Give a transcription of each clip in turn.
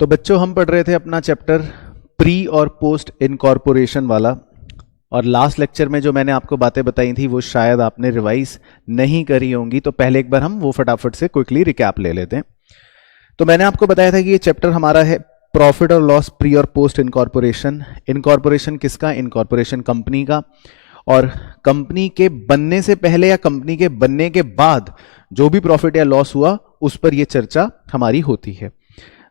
तो बच्चों हम पढ़ रहे थे अपना चैप्टर प्री और पोस्ट इनकॉर्पोरेशन वाला, और लास्ट लेक्चर में जो मैंने आपको बातें बताई थी वो शायद आपने रिवाइज नहीं करी होंगी, तो पहले एक बार हम वो फटाफट से क्विकली रिकैप ले लेते हैं। तो मैंने आपको बताया था कि ये चैप्टर हमारा है प्रॉफिट और लॉस प्री और पोस्ट इनकॉर्पोरेशन। इनकॉर्पोरेशन किसका? इनकॉर्पोरेशन कंपनी का। और कंपनी के बनने से पहले या कंपनी के बनने के बाद जो भी प्रॉफिट या लॉस हुआ उस पर यह चर्चा हमारी होती है।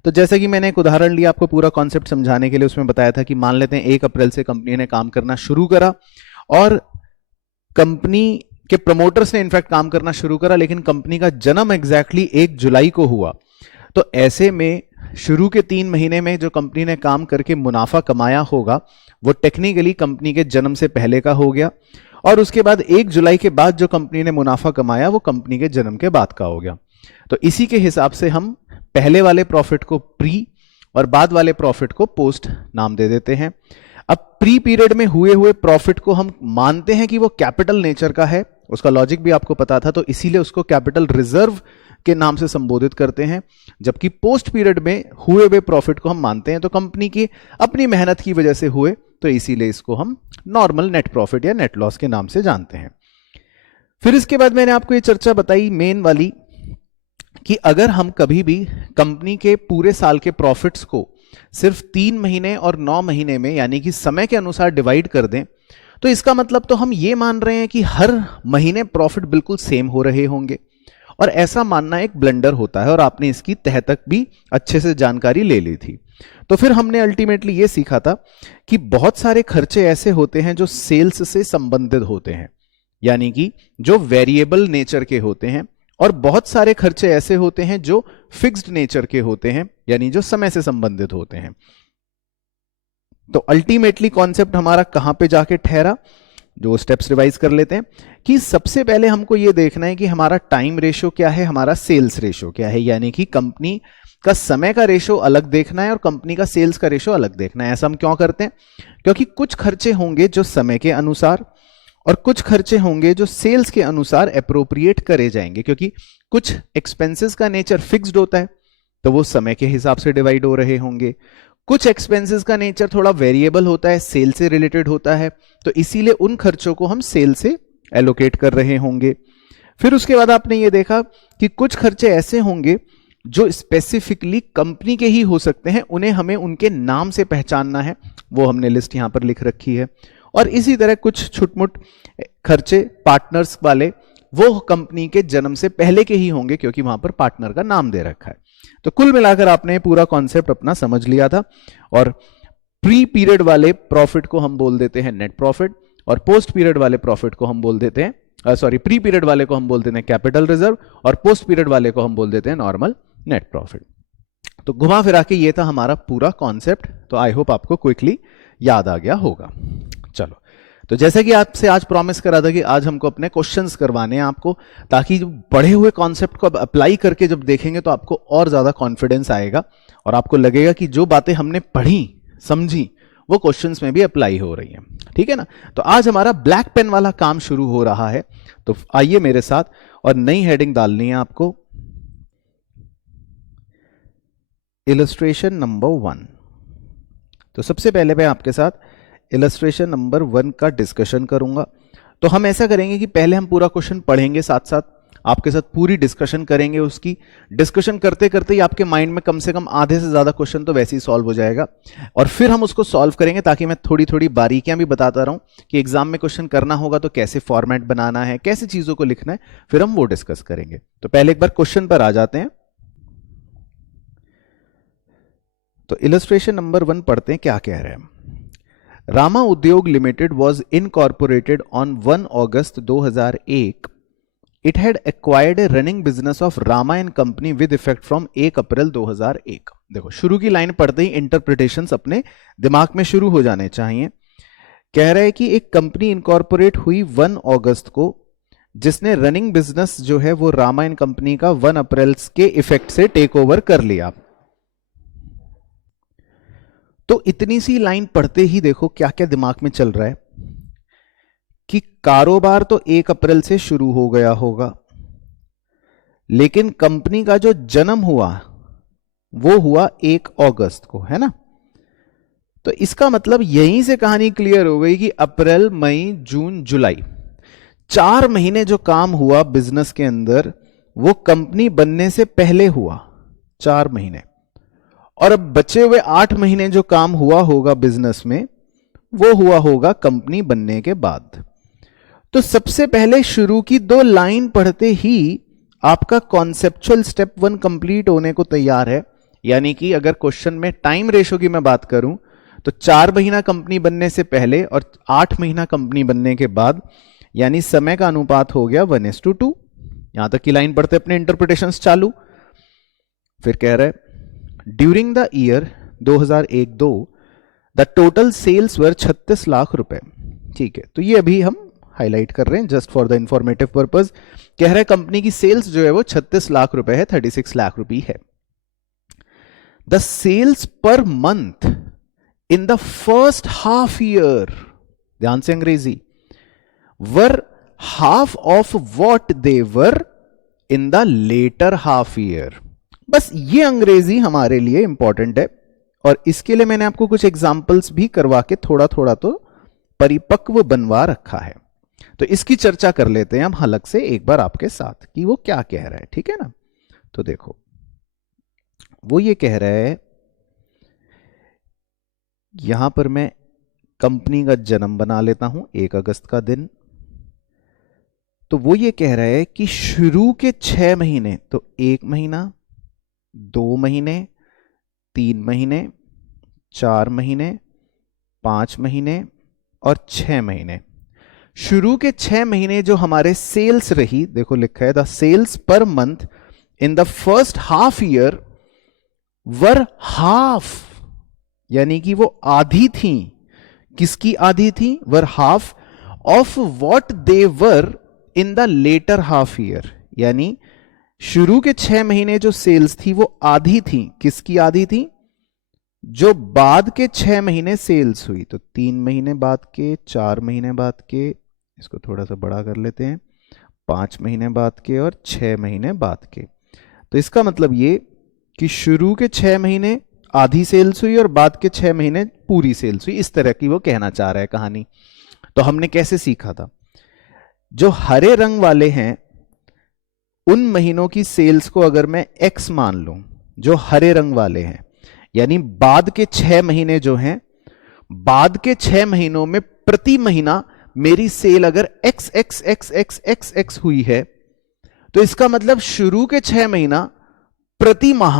तो जैसे कि मैंने एक उदाहरण लिया आपको पूरा कॉन्सेप्ट समझाने के लिए, उसमें बताया था कि मान लेते हैं 1 अप्रैल से कंपनी ने काम करना शुरू करा और कंपनी के प्रमोटर्स ने इनफैक्ट काम करना शुरू करा, लेकिन कंपनी का जन्म एग्जैक्टली 1 जुलाई को हुआ। तो ऐसे में शुरू के 3 महीने में जो कंपनी ने काम करके मुनाफा कमाया होगा वो टेक्निकली कंपनी के जन्म से पहले का हो गया, और उसके बाद 1 जुलाई के बाद जो कंपनी ने मुनाफा कमाया वो कंपनी के जन्म के बाद का हो गया। तो इसी के हिसाब से हम पहले वाले प्रॉफिट को प्री और बाद वाले प्रॉफिट को पोस्ट नाम दे देते हैं। अब प्री पीरियड में हुए प्रॉफिट को हम मानते हैं कि वो कैपिटल नेचर का है, उसका लॉजिक भी आपको पता था, तो इसीलिए उसको कैपिटल रिजर्व के नाम से संबोधित करते हैं। जबकि पोस्ट पीरियड में हुए प्रॉफिट को हम मानते हैं तो कंपनी की अपनी मेहनत की वजह से हुए, तो इसीलिए इसको हम नॉर्मल नेट प्रॉफिट या नेट लॉस के नाम से जानते हैं। फिर इसके बाद मैंने आपको ये चर्चा बताई मेन वाली कि अगर हम कभी भी कंपनी के पूरे साल के प्रॉफिट्स को सिर्फ 3 महीने और 9 महीने में यानी कि समय के अनुसार डिवाइड कर दें, तो इसका मतलब तो हम ये मान रहे हैं कि हर महीने प्रॉफिट बिल्कुल सेम हो रहे होंगे, और ऐसा मानना एक ब्लंडर होता है और आपने इसकी तह तक भी अच्छे से जानकारी ले ली थी। तो फिर हमने अल्टीमेटली ये सीखा था कि बहुत सारे खर्चे ऐसे होते हैं जो सेल्स से संबंधित होते हैं, यानी कि जो वेरिएबल नेचर के होते हैं, और बहुत सारे खर्चे ऐसे होते हैं जो फिक्स्ड नेचर के होते हैं, यानी जो समय से संबंधित होते हैं। तो अल्टीमेटली कॉन्सेप्ट हमारा कहां पे जाके ठहरा, जो स्टेप्स रिवाइज कर लेते हैं कि सबसे पहले हमको यह देखना है कि हमारा टाइम रेशो क्या है, हमारा सेल्स रेशो क्या है, यानी कि कंपनी का समय का रेशो अलग देखना है और कंपनी का सेल्स का रेशो अलग देखना है। ऐसा हम क्यों करते हैं? क्योंकि कुछ खर्चे होंगे जो समय के अनुसार और कुछ खर्चे होंगे जो सेल्स के अनुसार एप्रोप्रिएट करे जाएंगे, क्योंकि कुछ एक्सपेंसेस का नेचर फिक्स्ड होता है तो वो समय के हिसाब से डिवाइड हो रहे होंगे, कुछ एक्सपेंसेस का नेचर थोड़ा वेरिएबल होता है, सेल से रिलेटेड होता है, तो इसीलिए उन खर्चों को हम सेल से एलोकेट कर रहे होंगे। फिर उसके बाद आपने ये देखा कि कुछ खर्चे ऐसे होंगे जो स्पेसिफिकली कंपनी के ही हो सकते हैं, उन्हें हमें उनके नाम से पहचानना है, वो हमने लिस्ट यहां पर लिख रखी है। और इसी तरह कुछ छुटमुट खर्चे पार्टनर्स वाले वो कंपनी के जन्म से पहले के ही होंगे, क्योंकि वहां पर पार्टनर का नाम दे रखा है। तो कुल मिलाकर आपने पूरा कॉन्सेप्ट अपना समझ लिया था, और प्री पीरियड वाले प्रॉफिट को हम बोल देते हैं नेट प्रॉफिट, और पोस्ट पीरियड वाले प्रॉफिट को हम बोल देते हैं प्री पीरियड वाले को हम बोल देते हैं कैपिटल रिजर्व, और पोस्ट पीरियड वाले को हम बोल देते हैं नॉर्मल नेट प्रॉफिट। तो घुमा फिरा के ये था हमारा पूरा कॉन्सेप्ट। तो आई होप आपको क्विकली याद आ गया होगा। चलो, तो जैसे कि आपसे आज प्रॉमिस करा था कि आज हमको अपने क्वेश्चंस करवाने हैं आपको, ताकि पढ़े हुए कॉन्सेप्ट को अब अप्लाई करके जब देखेंगे तो आपको और ज्यादा कॉन्फिडेंस आएगा और आपको लगेगा कि जो बातें हमने पढ़ी समझी वो क्वेश्चंस में भी अप्लाई हो रही हैं। ठीक है ना? तो आज हमारा ब्लैक पेन वाला काम शुरू हो रहा है, तो आइए मेरे साथ, और नई हेडिंग डालनी है आपको, इलस्ट्रेशन नंबर 1। तो सबसे पहले मैं आपके साथ इलस्ट्रेशन नंबर 1 का डिस्कशन करूंगा। तो हम ऐसा करेंगे कि पहले हम पूरा क्वेश्चन पढ़ेंगे, साथ साथ आपके साथ पूरी डिस्कशन करेंगे। उसकी डिस्कशन करते करते ही आपके माइंड में कम से कम आधे से ज्यादा क्वेश्चन तो वैसे ही सॉल्व हो जाएगा, और फिर हम उसको सॉल्व करेंगे, ताकि मैं थोड़ी थोड़ी बारीकियां भी बताता रहूं कि एग्जाम में क्वेश्चन करना होगा तो कैसे फॉर्मेट बनाना है, कैसे चीजों को लिखना है, फिर हम वो डिस्कस करेंगे। तो पहले एक बार क्वेश्चन पर आ जाते हैं। तो इलस्ट्रेशन नंबर 1 पढ़ते हैं, क्या कह रहे हैं। रामा उद्योग limited was incorporated on 1 August 2001. It had acquired a running business of Rama and Company with effect from 1 April 2001। देखो, शुरू की लाइन पढ़ते ही इंटरप्रिटेशंस अपने दिमाग में शुरू हो जाने चाहिए। कह रहे हैं कि एक कंपनी इनकॉर्पोरेट हुई 1 अगस्त को, जिसने रनिंग बिजनेस जो है वो रामा एंड कंपनी का 1 अप्रैल के इफेक्ट से टेक ओवर कर लिया। तो इतनी सी लाइन पढ़ते ही देखो क्या क्या दिमाग में चल रहा है कि कारोबार तो 1 अप्रैल से शुरू हो गया होगा, लेकिन कंपनी का जो जन्म हुआ वो हुआ 1 अगस्त को, है ना। तो इसका मतलब यहीं से कहानी क्लियर हो गई कि अप्रैल, मई, जून, जुलाई 4 महीने जो काम हुआ बिजनेस के अंदर वो कंपनी बनने से पहले हुआ, 4 महीने। और अब बचे हुए 8 महीने जो काम हुआ होगा बिजनेस में वो हुआ होगा कंपनी बनने के बाद। तो सबसे पहले शुरू की 2 लाइन पढ़ते ही आपका कॉन्सेप्चुअल स्टेप 1 कंप्लीट होने को तैयार है। यानी कि अगर क्वेश्चन में टाइम रेशो की मैं बात करूं तो 4 महीना कंपनी बनने से पहले और 8 महीना कंपनी बनने के बाद, यानी समय का अनुपात हो गया 1:2। यहां तक की लाइन पढ़ते अपने इंटरप्रिटेशंस चालू। फिर कह रहे during the year 2001-2 the total sales were 36 lakh रुपए। ठीक है, तो ये अभी हम हाईलाइट कर रहे हैं just for the informative purpose. कह रहे कंपनी की सेल्स जो है वो 36 लाख रुपए है, 36 लाख रुपए है। The sales per month in the first half year, ध्यान से अंग्रेजी, were half of what they were in the latter half year. बस ये अंग्रेजी हमारे लिए इंपॉर्टेंट है और इसके लिए मैंने आपको कुछ एग्जाम्पल्स भी करवा के थोड़ा थोड़ा तो परिपक्व बनवा रखा है। तो इसकी चर्चा कर लेते हैं हम हलक से एक बार आपके साथ कि वो क्या कह रहा है, ठीक है ना। तो देखो वो ये कह रहा है, यहां पर मैं कंपनी का जन्म बना लेता हूं 1 अगस्त का दिन। तो वो ये कह रहा है कि शुरू के 6 महीने, तो 1 महीना, 2 महीने, 3 महीने, 4 महीने, 5 महीने और 6 महीने, शुरू के 6 महीने जो हमारे सेल्स रही, देखो लिखा है the sales per month in the first half year were half, यानी कि वो आधी थी। किसकी आधी थी? Were half of what they were in the latter half year, यानी शुरू के 6 महीने जो सेल्स थी वो आधी थी। किसकी आधी थी? जो बाद के 6 महीने सेल्स हुई। तो 3 महीने बाद के, 4 महीने बाद के, इसको थोड़ा सा बड़ा कर लेते हैं, 5 महीने बाद के और 6 महीने बाद के। तो इसका मतलब ये कि शुरू के 6 महीने आधी सेल्स हुई और बाद के 6 महीने पूरी सेल्स हुई, इस तरह की वो कहना चाह रहा है कहानी। तो हमने कैसे सीखा था? जो हरे रंग वाले हैं उन महीनों की सेल्स को अगर मैं x मान लूं, जो हरे रंग वाले हैं, यानी बाद के 6 महीने जो हैं, बाद के 6 महीनों में प्रति महीना मेरी सेल अगर x x x x x x हुई है, तो इसका मतलब शुरू के 6 महीना प्रति माह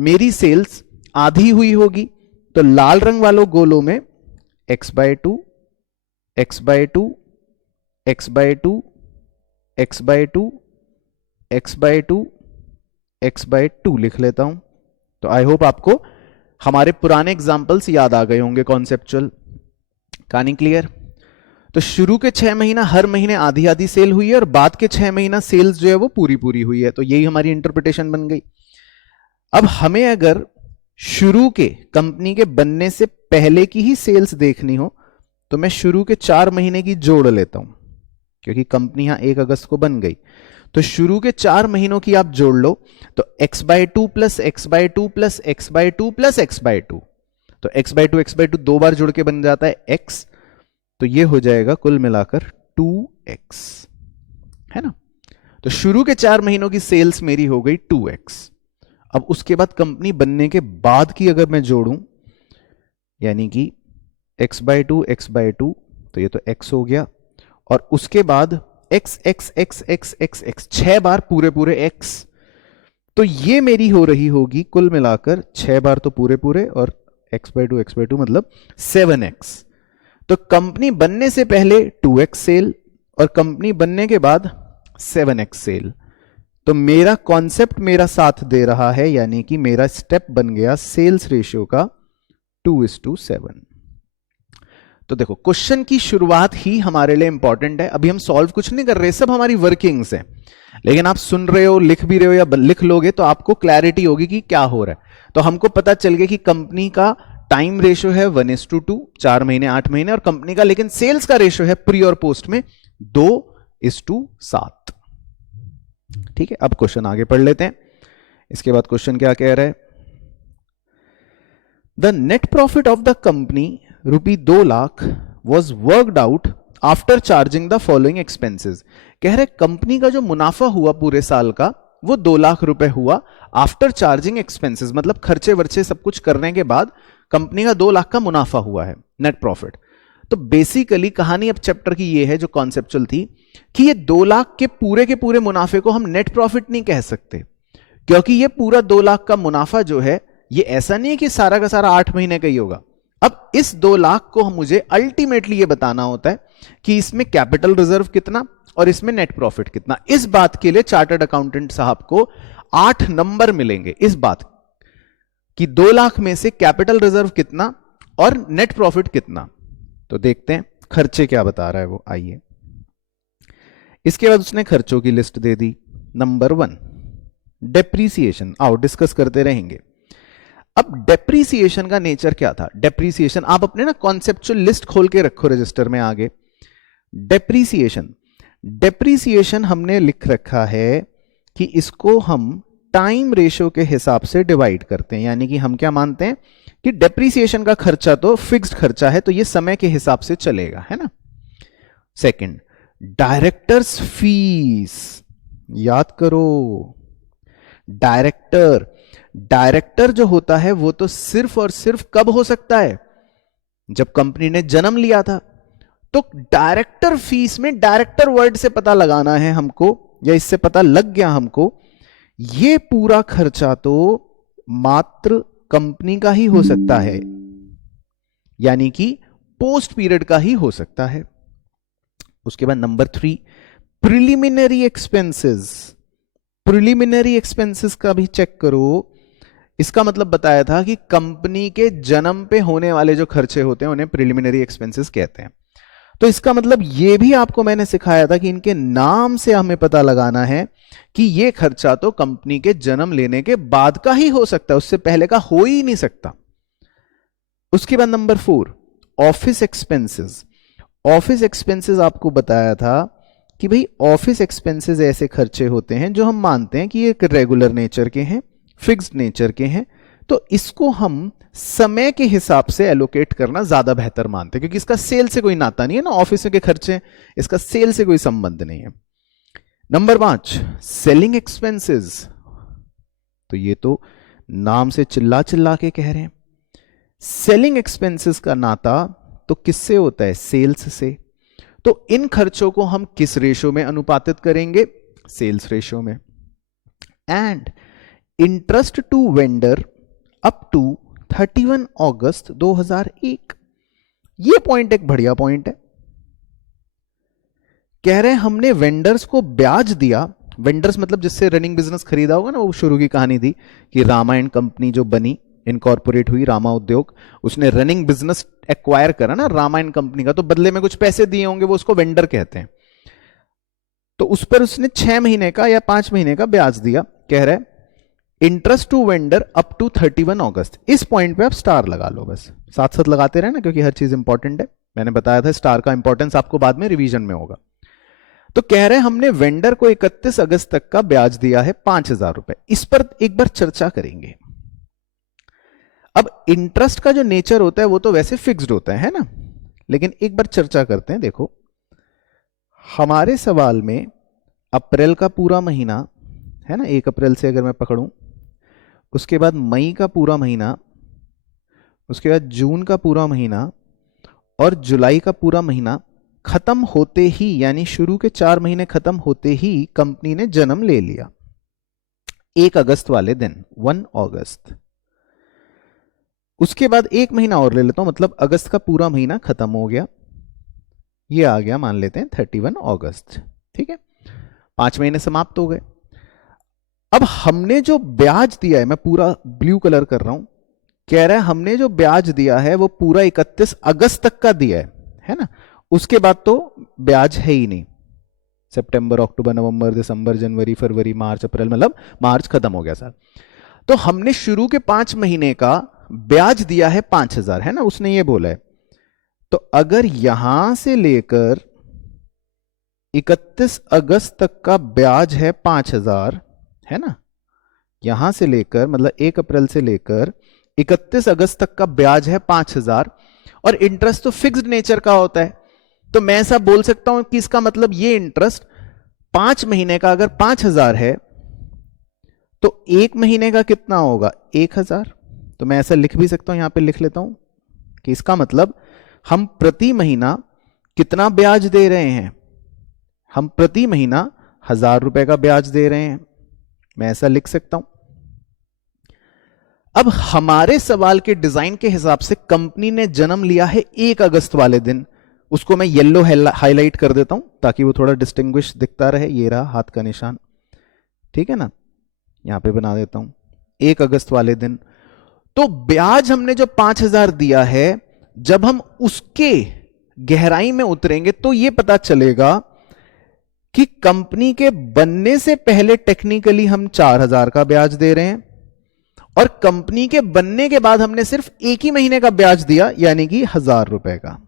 मेरी सेल्स आधी हुई होगी। तो लाल रंग वालों गोलों में x/2 x/2 x/2 x/2 x/2 x/2 लिख लेता हूं। तो आई होप आपको हमारे पुराने एग्जाम्पल्स याद आ गए होंगे, कॉन्सेप्चुअल। कहानी क्लियर? तो शुरू के 6 महीना हर महीने आधी आधी सेल हुई है और बाद के 6 महीना सेल्स जो है वो पूरी पूरी हुई है। तो यही हमारी इंटरप्रिटेशन बन गई। अब हमें अगर शुरू के कंपनी के बनने से पहले की ही सेल्स देखनी हो तो मैं शुरू के 4 महीने की जोड़ लेता हूं, क्योंकि कंपनी यहां 1 अगस्त को बन गई। तो शुरू के 4 महीनों की आप जोड़ लो, तो x/2 plus x/2 plus x/2 plus x/2, तो x/2 2 बार जुड़ के बन जाता है x, तो ये हो जाएगा कुल मिलाकर 2x, है ना। तो शुरू के 4 महीनों की सेल्स मेरी हो गई 2x। अब उसके बाद कंपनी बनने के बाद की अगर मैं जोड़ूं, यानी कि x/2 x/2, तो ये तो x हो गया, और उसके बाद x x x x x x 6 बार पूरे पूरे x, तो ये मेरी हो रही होगी कुल मिलाकर 6 बार तो पूरे पूरे और x/2 मतलब 7x। तो कंपनी बनने से पहले 2x सेल और कंपनी बनने के बाद 7x सेल। तो मेरा कॉन्सेप्ट मेरा साथ दे रहा है, यानी कि मेरा स्टेप बन गया सेल्स रेशियो का 2:7। तो देखो क्वेश्चन की शुरुआत ही हमारे लिए इंपॉर्टेंट है। अभी हम सॉल्व कुछ नहीं कर रहे, सब हमारी वर्किंग्स है, लेकिन आप सुन रहे हो, लिख भी रहे हो या लिख लोगे तो आपको क्लैरिटी होगी कि क्या हो रहा है। तो हमको पता चल गया कि कंपनी का टाइम रेशियो है 1:2, 4 महीने 8 महीने, और कंपनी का लेकिन सेल्स का रेशियो है प्री और पोस्ट में 2:7। ठीक है, अब क्वेश्चन आगे पढ़ लेते हैं। इसके बाद क्वेश्चन क्या कह रहा है? The net profit of the company ₹2 lakh was worked out after charging the following expenses. कह रहे कंपनी का जो मुनाफा हुआ पूरे साल का वो 2 लाख रुपए हुआ आफ्टर चार्जिंग एक्सपेंसेस, मतलब खर्चे वर्चे सब कुछ करने के बाद कंपनी का 2 लाख का मुनाफा हुआ है, नेट प्रॉफिट। तो बेसिकली कहानी अब चैप्टर की ये है जो कॉन्सेप्चुअल थी कि ये 2 लाख के पूरे मुनाफे को हम नेट प्रॉफिट नहीं कह सकते, क्योंकि ये पूरा 2 लाख का मुनाफा जो है ये ऐसा नहीं है कि सारा का सारा 8 महीने का ही होगा। अब इस 2 लाख को मुझे अल्टीमेटली ये बताना होता है कि इसमें कैपिटल रिजर्व कितना और इसमें नेट प्रॉफिट कितना। इस बात के लिए चार्टर्ड अकाउंटेंट साहब को 8 नंबर मिलेंगे, इस बात कि 2 लाख में से कैपिटल रिजर्व कितना और नेट प्रॉफिट कितना। तो देखते हैं खर्चे क्या बता रहा है वो, आइए। इसके बाद उसने खर्चों की लिस्ट दे दी। नंबर 1 डेप्रीसिएशन, आओ डिस्कस करते रहेंगे। अब डेप्रीसिएशन का नेचर क्या था? डेप्रीसिएशन आप अपने ना कॉन्सेप्चुअल लिस्ट खोल के रखो रजिस्टर में आगे। डेप्रीसिएशन हमने लिख रखा है कि इसको हम टाइम रेशो के हिसाब से डिवाइड करते हैं, यानी कि हम क्या मानते हैं कि डेप्रीसिएशन का खर्चा तो फिक्स्ड खर्चा है, तो ये समय के हिसाब से चलेगा, है ना। सेकंड, डायरेक्टर्स फीस, याद करो डायरेक्टर जो होता है वो तो सिर्फ और सिर्फ कब हो सकता है? जब कंपनी ने जन्म लिया था। तो डायरेक्टर फीस में डायरेक्टर वर्ड से पता लगाना है हमको, या इससे पता लग गया हमको, ये पूरा खर्चा तो मात्र कंपनी का ही हो सकता है, यानी कि पोस्ट पीरियड का ही हो सकता है। उसके बाद नंबर 3 प्रिलिमिनरी एक्सपेंसेस का भी चेक करो। इसका मतलब बताया था कि कंपनी के जन्म पे होने वाले जो खर्चे होते हैं उन्हें प्रिलिमिनरी एक्सपेंसेस कहते हैं। तो इसका मतलब ये भी आपको मैंने सिखाया था कि इनके नाम से हमें पता लगाना है कि ये खर्चा तो कंपनी के जन्म लेने के बाद का ही हो सकता है, उससे पहले का हो ही नहीं सकता। उसके बाद नंबर 4 ऑफिस एक्सपेंसेस आपको बताया था कि भाई ऑफिस एक्सपेंसेस ऐसे खर्चे होते हैं जो हम मानते हैं कि एक रेगुलर नेचर के हैं, फिक्स्ड नेचर के हैं, तो इसको हम समय के हिसाब से एलोकेट करना ज्यादा बेहतर मानते हैं, क्योंकि इसका सेल से कोई नाता नहीं है ना, ऑफिस के खर्चे, इसका सेल से कोई संबंध नहीं है। नंबर 5 सेलिंग एक्सपेंसेस, तो ये तो नाम से चिल्ला चिल्ला के कह रहे हैं, सेलिंग एक्सपेंसेस का नाता तो किससे होता है? सेल्स से। तो इन खर्चों को हम किस रेशो में अनुपातित करेंगे? सेल्स रेशो में। And interest to vendor up to 31 August 2001, ये पॉइंट एक बढ़िया पॉइंट है। कह रहे हैं हमने वेंडर्स को ब्याज दिया, वेंडर्स मतलब जिससे रनिंग बिजनेस खरीदा होगा ना, वो शुरू की कहानी थी कि रामायण कंपनी जो बनी, इनकॉर्पोरेट हुई रामा उद्योग, उसने रनिंग बिजनेस एक्वायर करा ना रामायण कंपनी का, तो बदले में कुछ पैसे दिए होंगे, वो उसको वेंडर कहते हैं। तो उस पर उसने 6 महीने का या 5 महीने का ब्याज दिया। कह रहे interest to vendor up to 31 August. इस पॉइंट पे आप स्टार लगा लो, बस साथ साथ लगाते रहे ना, क्योंकि हर चीज इंपॉर्टेंट है। मैंने बताया था स्टार का इंपॉर्टेंस आपको बाद में रिवीजन में होगा। तो कह रहे हैं हमने वेंडर को 31 अगस्त तक का ब्याज दिया है 5,000 रुपए। इस पर एक बार चर्चा करेंगे। अब इंटरेस्ट का जो नेचर होता है वो तो वैसे फिक्स्ड होता है ना, लेकिन एक बार चर्चा करते हैं। देखो हमारे सवाल में अप्रैल का पूरा महीना है ना, 1 अप्रैल से अगर मैं पकड़ूं, उसके बाद मई का पूरा महीना, उसके बाद जून का पूरा महीना और जुलाई का पूरा महीना खत्म होते ही, यानी शुरू के 4 महीने खत्म होते ही कंपनी ने जन्म ले लिया 1 अगस्त वाले दिन, 1 अगस्त। उसके बाद 1 महीना और ले लेता हूं, मतलब अगस्त का पूरा महीना खत्म हो गया, ये आ गया मान लेते हैं 31 अगस्त। ठीक है, 5 महीने समाप्त हो गए। अब हमने जो ब्याज दिया है, मैं पूरा ब्लू कलर कर रहा हूं, कह रहा है हमने जो ब्याज दिया है वो पूरा 31 अगस्त तक का दिया है ना, उसके बाद तो ब्याज है ही नहीं। सितंबर, अक्टूबर, नवंबर, दिसंबर, जनवरी, फरवरी, मार्च, अप्रैल, मतलब मार्च खत्म हो गया सर। तो हमने शुरू के 5 महीने का ब्याज दिया है 5,000, है ना, उसने ये बोला है। तो अगर यहां से लेकर 31 अगस्त तक का ब्याज है 5,000, है ना, यहां से लेकर मतलब 1 अप्रैल से लेकर 31 अगस्त तक का ब्याज है 5,000 और इंटरेस्ट तो फिक्स्ड नेचर का होता है, तो मैं ऐसा बोल सकता हूं कि इसका मतलब ये इंटरेस्ट 5 महीने का अगर 5,000 है तो 1 महीने का कितना होगा 1,000। तो मैं ऐसा लिख भी सकता हूं, यहां पे लिख लेता हूं कि इसका मतलब हम प्रति महीना कितना ब्याज दे रहे हैं, हम प्रति महीना 1,000 रुपए का ब्याज दे रहे हैं, मैं ऐसा लिख सकता हूं। अब हमारे सवाल के डिजाइन के हिसाब से कंपनी ने जन्म लिया है 1 अगस्त वाले दिन, उसको मैं येलो हाईलाइट कर देता हूं ताकि वो थोड़ा डिस्टिंग्विश दिखता रहे। ये रहा हाथ का निशान, ठीक है ना, यहां पे बना देता हूं 1 अगस्त वाले दिन। तो ब्याज हमने जो 5,000 दिया है, जब हम उसके गहराई में उतरेंगे तो यह पता चलेगा कि कंपनी के बनने से पहले टेक्निकली हम 4,000 का ब्याज दे रहे हैं और कंपनी के बनने के बाद हमने सिर्फ 1 ही महीने का ब्याज दिया, यानी कि 1,000 रुपए का।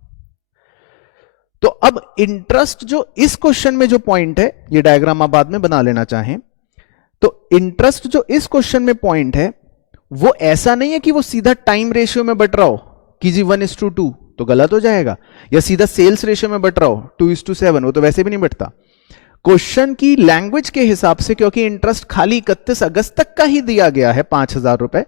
तो अब इंटरेस्ट जो इस क्वेश्चन में जो पॉइंट है, ये डायग्राम आप बाद में बना लेना चाहें, तो इंटरेस्ट जो इस क्वेश्चन में पॉइंट है वो ऐसा नहीं है कि वो सीधा टाइम रेशियो में बट रहा हो कि जी 1:2, तो गलत हो जाएगा, या सीधा सेल्स रेशियो में बट रहा हो 2:7, वो तो वैसे भी नहीं बटता। क्वेश्चन की लैंग्वेज के हिसाब से, क्योंकि इंटरेस्ट खाली 31 अगस्त तक का ही दिया गया है 5,000 रुपए,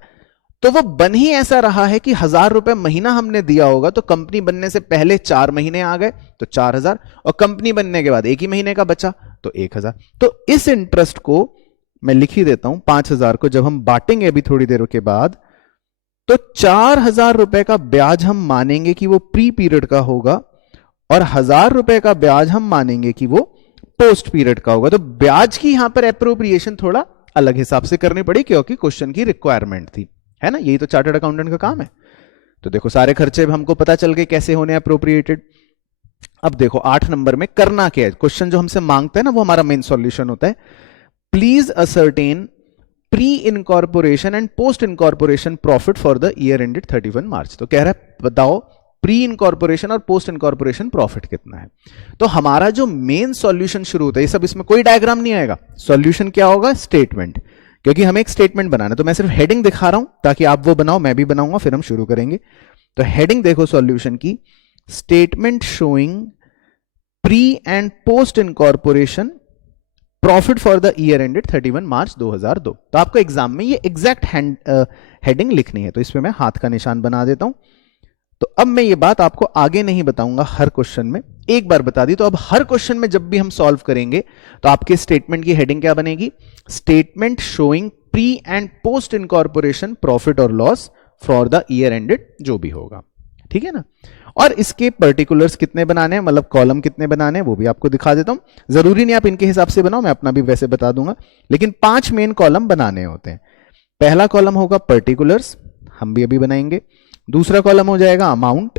तो वो बन ही ऐसा रहा है कि 1,000 रुपए महीना हमने दिया होगा, तो कंपनी बनने से पहले 4 महीने आ गए तो 4,000, और कंपनी बनने के बाद 1 ही महीने का बचा तो 1,000। तो इस इंटरेस्ट को मैं लिख ही देता हूं, 5,000 को जब हम बांटेंगे अभी थोड़ी देर के बाद, तो 4,000 रुपए का ब्याज हम मानेंगे कि वो प्री पीरियड का होगा और 1,000 रुपए का ब्याज हम मानेंगे कि वो पोस्ट पीरियड का होगा। तो ब्याज की यहां पर एप्रोप्रिएशन थोड़ा अलग हिसाब से करनी पड़ी क्योंकि क्वेश्चन की रिक्वायरमेंट थी, है ना, यही तो चार्टर्ड अकाउंटेंट का काम है। तो देखो सारे खर्चे हमको पता चल गए कैसे होने अप्रोप्रिएटेड। अब देखो 8 नंबर में करना क्या है, क्वेश्चन जो हमसे मांगता है ना वो हमारा मेन सॉल्यूशन होता है। Please ascertain pre incorporation and post incorporation profit for the year ended 31 मार्च। तो कह रहा है बताओ प्री इनकॉर्पोरेशन और पोस्ट इनकॉर्पोरेशन प्रॉफिट कितना है। तो हमारा जो मेन सॉल्यूशन शुरू होता है, ये सब इसमें कोई डायग्राम नहीं आएगा, सॉल्यूशन क्या होगा स्टेटमेंट, क्योंकि हमें एक स्टेटमेंट बनाना है। तो मैं सिर्फ हेडिंग दिखा रहा हूं ताकि आप वो बनाओ, मैं भी बनाऊंगा, फिर हम शुरू करेंगे। तो हेडिंग देखो सॉल्यूशन की, statement showing pre and post incorporation profit for the year ended 31 मार्च 2002। तो आपको एग्जाम में ये एग्जैक्ट हेडिंग लिखनी है, तो इसमें मैं हाथ का निशान बना देता हूं। तो अब मैं ये बात आपको आगे नहीं बताऊंगा, हर क्वेश्चन में एक बार बता दी। तो अब हर क्वेश्चन में जब भी हम सॉल्व करेंगे तो आपके स्टेटमेंट की हेडिंग क्या बनेगी, statement showing pre and post incorporation profit और loss for the year ended, जो भी होगा, ठीक है ना। और इसके पर्टिकुलर्स कितने बनाने हैं, मतलब कॉलम कितने बनाने हैं वो भी आपको दिखा देता हूं। जरूरी नहीं आप इनके हिसाब से बनाओ, मैं अपना भी वैसे बता दूंगा, लेकिन 5 मेन कॉलम बनाने होते हैं। पहला कॉलम होगा पर्टिकुलर्स, हम भी अभी बनाएंगे। दूसरा कॉलम हो जाएगा अमाउंट,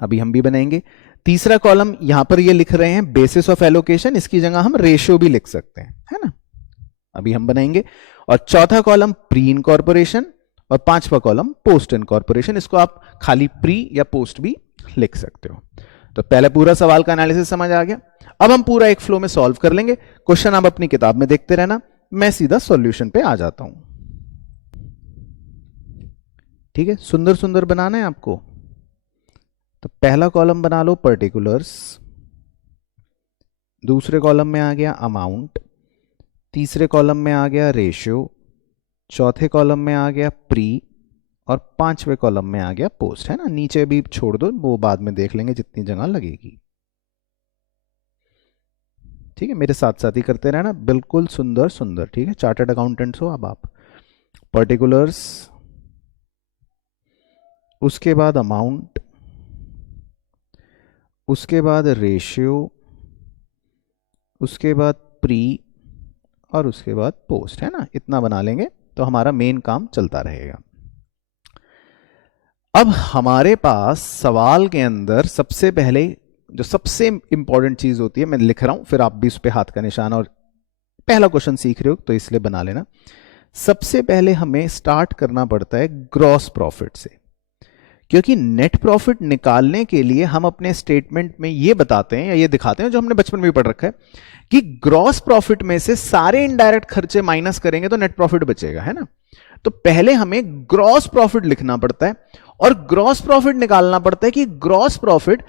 अभी हम भी बनाएंगे। तीसरा कॉलम यहां पर ये लिख रहे हैं बेसिस ऑफ एलोकेशन, इसकी जगह हम रेशियो भी लिख सकते हैं, है ना, अभी हम बनाएंगे। और चौथा कॉलम प्री इनकॉर्पोरेशन और 5वां कॉलम पोस्ट इनकॉर्पोरेशन, इसको आप खाली प्री या पोस्ट भी लिख सकते हो। तो पहले पूरा सवाल का एनालिसिस समझ आ गया। अब हम पूरा एक फ्लो में सॉल्व कर लेंगे। क्वेश्चन आप अपनी किताब में देखते रहना, मैं सीधा सॉल्यूशन पे आ जाता हूं, ठीक है। सुंदर सुंदर बनाना है आपको। तो पहला कॉलम बना लो पर्टिकुलर्स, दूसरे कॉलम में आ गया अमाउंट, तीसरे कॉलम में आ गया रेशियो, चौथे कॉलम में आ गया प्री और 5वें कॉलम में आ गया पोस्ट, है ना। नीचे भी छोड़ दो, वो बाद में देख लेंगे जितनी जगह लगेगी, ठीक है। मेरे साथ साथ ही करते रहना, बिल्कुल सुंदर सुंदर, ठीक है। चार्टर्ड अकाउंटेंट्स हो अब आप। पर्टिकुलर्स, उसके बाद अमाउंट, उसके बाद रेशियो, उसके बाद प्री और उसके बाद पोस्ट, है ना। इतना बना लेंगे तो हमारा मेन काम चलता रहेगा। अब हमारे पास सवाल के अंदर सबसे पहले जो सबसे इंपॉर्टेंट चीज होती है, मैं लिख रहा हूं, फिर आप भी उस पर हाथ का निशान, और पहला क्वेश्चन सीख रहे हो तो इसलिए बना लेना। सबसे पहले हमें स्टार्ट करना पड़ता है ग्रॉस प्रॉफिट से, क्योंकि नेट प्रॉफिट निकालने के लिए हम अपने स्टेटमेंट में ये बताते हैं या ये दिखाते हैं, जो हमने बचपन में भी पढ़ रखा है, कि ग्रॉस प्रॉफिट में से सारे इनडायरेक्ट खर्चे माइनस करेंगे तो नेट प्रॉफिट बचेगा, है ना। तो पहले हमें ग्रॉस प्रॉफिट लिखना पड़ता है और ग्रॉस प्रॉफिट निकालना पड़ता है कि ग्रॉस प्रॉफिट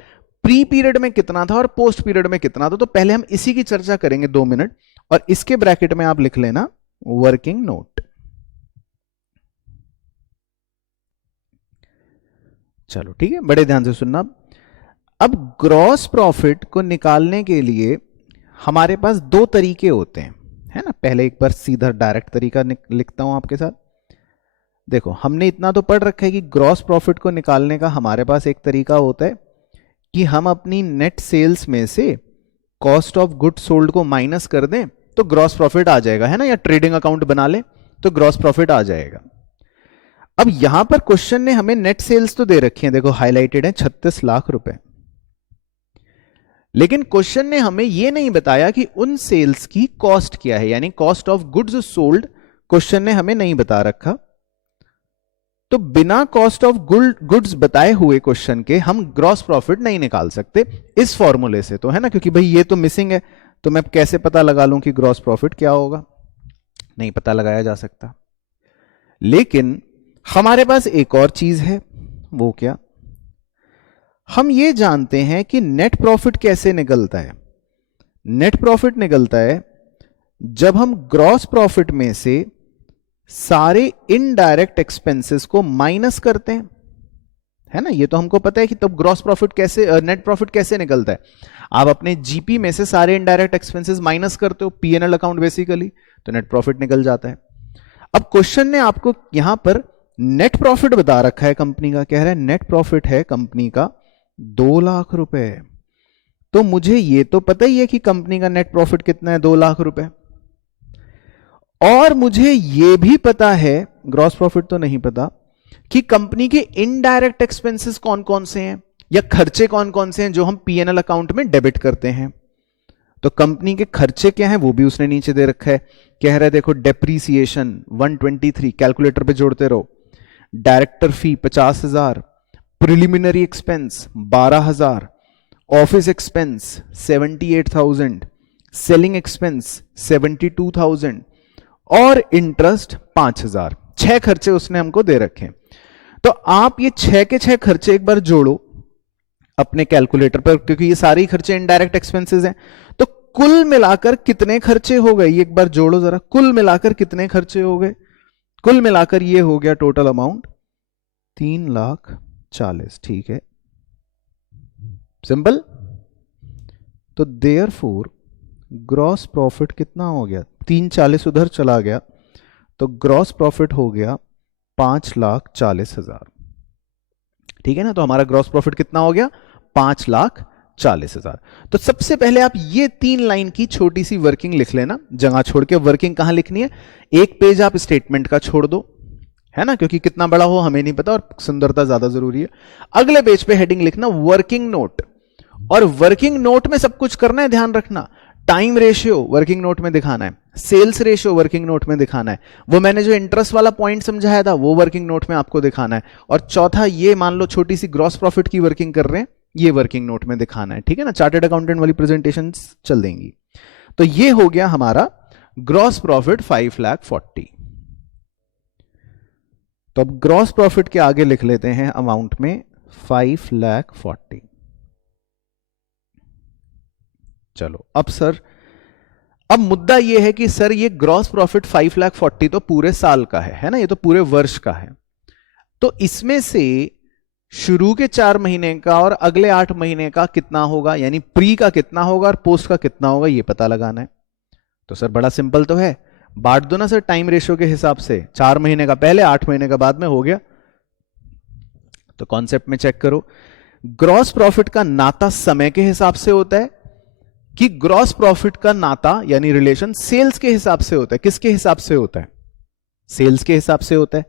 प्री पीरियड में कितना था और पोस्ट पीरियड में कितना था। तो पहले हम इसी की चर्चा करेंगे 2 मिनट, और इसके ब्रैकेट में आप लिख लेना वर्किंग नोट। चलो ठीक है, बड़े ध्यान से सुनना। अब ग्रॉस प्रॉफिट को निकालने के लिए हमारे पास 2 तरीके होते हैं, है ना। पहले एक बार सीधा डायरेक्ट तरीका लिखता हूं आपके साथ। देखो, हमने इतना तो पढ़ रखा है कि ग्रॉस प्रॉफिट को निकालने का हमारे पास एक तरीका होता है कि हम अपनी नेट सेल्स में से कॉस्ट ऑफ गुड्स सोल्ड को माइनस कर दें तो ग्रॉस प्रॉफिट आ जाएगा, है ना। या ट्रेडिंग अकाउंट बना ले तो ग्रॉस प्रॉफिट आ जाएगा। अब यहां पर क्वेश्चन ने हमें नेट सेल्स तो दे रखी है, देखो हाईलाइटेड है 36 लाख रुपए, लेकिन क्वेश्चन ने हमें यह नहीं बताया कि उन सेल्स की कॉस्ट क्या है, यानी cost of goods sold question ने हमें नहीं बता रखा। तो बिना कॉस्ट ऑफ गुड्स बताए हुए क्वेश्चन के हम ग्रॉस प्रॉफिट नहीं निकाल सकते इस फॉर्मूले से, तो है ना, क्योंकि भाई ये तो मिसिंग है। तो मैं कैसे पता लगा लूं कि ग्रॉस प्रॉफिट क्या होगा, नहीं पता लगाया जा सकता। लेकिन हमारे पास एक और चीज है, वो क्या, हम ये जानते हैं कि नेट प्रॉफिट कैसे निकलता है। नेट प्रॉफिट निकलता है जब हम ग्रॉस प्रॉफिट में से सारे इनडायरेक्ट एक्सपेंसेस को माइनस करते हैं, है ना। ये तो हमको पता है कि तब ग्रॉस प्रॉफिट कैसे, नेट प्रॉफिट कैसे निकलता है। आप अपने जीपी में से सारे इनडायरेक्ट एक्सपेंसेस माइनस करते हो, पीएनएल अकाउंट बेसिकली, तो नेट प्रॉफिट निकल जाता है। अब क्वेश्चन ने आपको यहां पर नेट प्रॉफिट बता रखा है कंपनी का, कह रहा है नेट प्रॉफिट है कंपनी का 2 लाख रुपए। तो मुझे ये तो पता ही है कि कंपनी का नेट प्रॉफिट कितना है, 2 लाख रुपए, और मुझे यह भी पता है, ग्रॉस प्रॉफिट तो नहीं पता, कि कंपनी के इनडायरेक्ट एक्सपेंसेस कौन कौन से हैं या खर्चे कौन कौन से हैं जो हम पीएनएल अकाउंट में डेबिट करते हैं। तो कंपनी के खर्चे क्या हैं वो भी उसने नीचे दे रखा है, कह रहा है देखो डेप्रीसिएशन 123, कैलकुलेटर पे जोड़ते रहो, डायरेक्टर फी 50,000, preliminary expense 12,000, office expense 78,000, selling expense 72,000 और इंटरेस्ट 5,000। 6 खर्चे उसने हमको दे रखे हैं। तो आप ये 6 के 6 खर्चे एक बार जोड़ो अपने कैलकुलेटर पर, क्योंकि ये सारे खर्चे इनडायरेक्ट एक्सपेंसेस हैं। तो कुल मिलाकर कितने खर्चे हो गए ये एक बार जोड़ो जरा, कुल मिलाकर कितने खर्चे हो गए। कुल मिलाकर ये हो गया टोटल अमाउंट 3,40,000, ठीक है, सिंपल। तो देयरफॉर ग्रॉस प्रॉफिट कितना हो गया, 3,40,000 उधर चला गया, तो ग्रॉस प्रॉफिट हो गया 5,40,000, ठीक है ना। तो हमारा ग्रॉस प्रॉफिट कितना हो गया, 5,40,000। तो सबसे पहले आप ये 3 लाइन की छोटी सी वर्किंग लिख लेना, जगह छोड़ के। वर्किंग कहां लिखनी है, एक पेज आप स्टेटमेंट का छोड़ दो, है ना, क्योंकि कितना बड़ा हो हमें नहीं पता और सुंदरता ज्यादा जरूरी है। अगले पेज पे हेडिंग लिखना वर्किंग नोट, और वर्किंग नोट में सब कुछ करना है, ध्यान रखना। टाइम रेशियो वर्किंग नोट में दिखाना है, सेल्स रेशियो वर्किंग नोट में दिखाना है, वो मैंने जो इंटरेस्ट वाला पॉइंट समझाया था वो वर्किंग नोट में आपको दिखाना है, और चौथा ये मान लो छोटी सी ग्रॉस प्रॉफिट की वर्किंग कर रहे हैं, ये वर्किंग नोट में दिखाना है, ठीक है ना। चार्टर्ड अकाउंटेंट वाली प्रेजेंटेशन चल देंगी। तो ये हो गया हमारा ग्रॉस प्रॉफिट 5,40,000। तो अब ग्रॉस प्रॉफिट के आगे लिख लेते हैं अमाउंट में 5,40,000। चलो अब सर, अब मुद्दा यह है कि सर ये ग्रॉस प्रॉफिट 5,40,000 तो पूरे साल का है ना, ये तो पूरे वर्ष का है। तो इसमें से शुरू के 4 महीने का और अगले 8 महीने का कितना होगा, यानी प्री का कितना होगा और पोस्ट का कितना होगा, ये पता लगाना है। तो सर बड़ा सिंपल तो है, बांट दो ना सर टाइम रेशियो के हिसाब से, 4 महीने का पहले 8 महीने का बाद में, हो गया। तो कॉन्सेप्ट में चेक करो, ग्रॉस प्रॉफिट का नाता समय के हिसाब से होता है कि ग्रॉस प्रॉफिट का नाता यानी रिलेशन सेल्स के हिसाब से होता है। किसके हिसाब से होता है, सेल्स के हिसाब से होता है।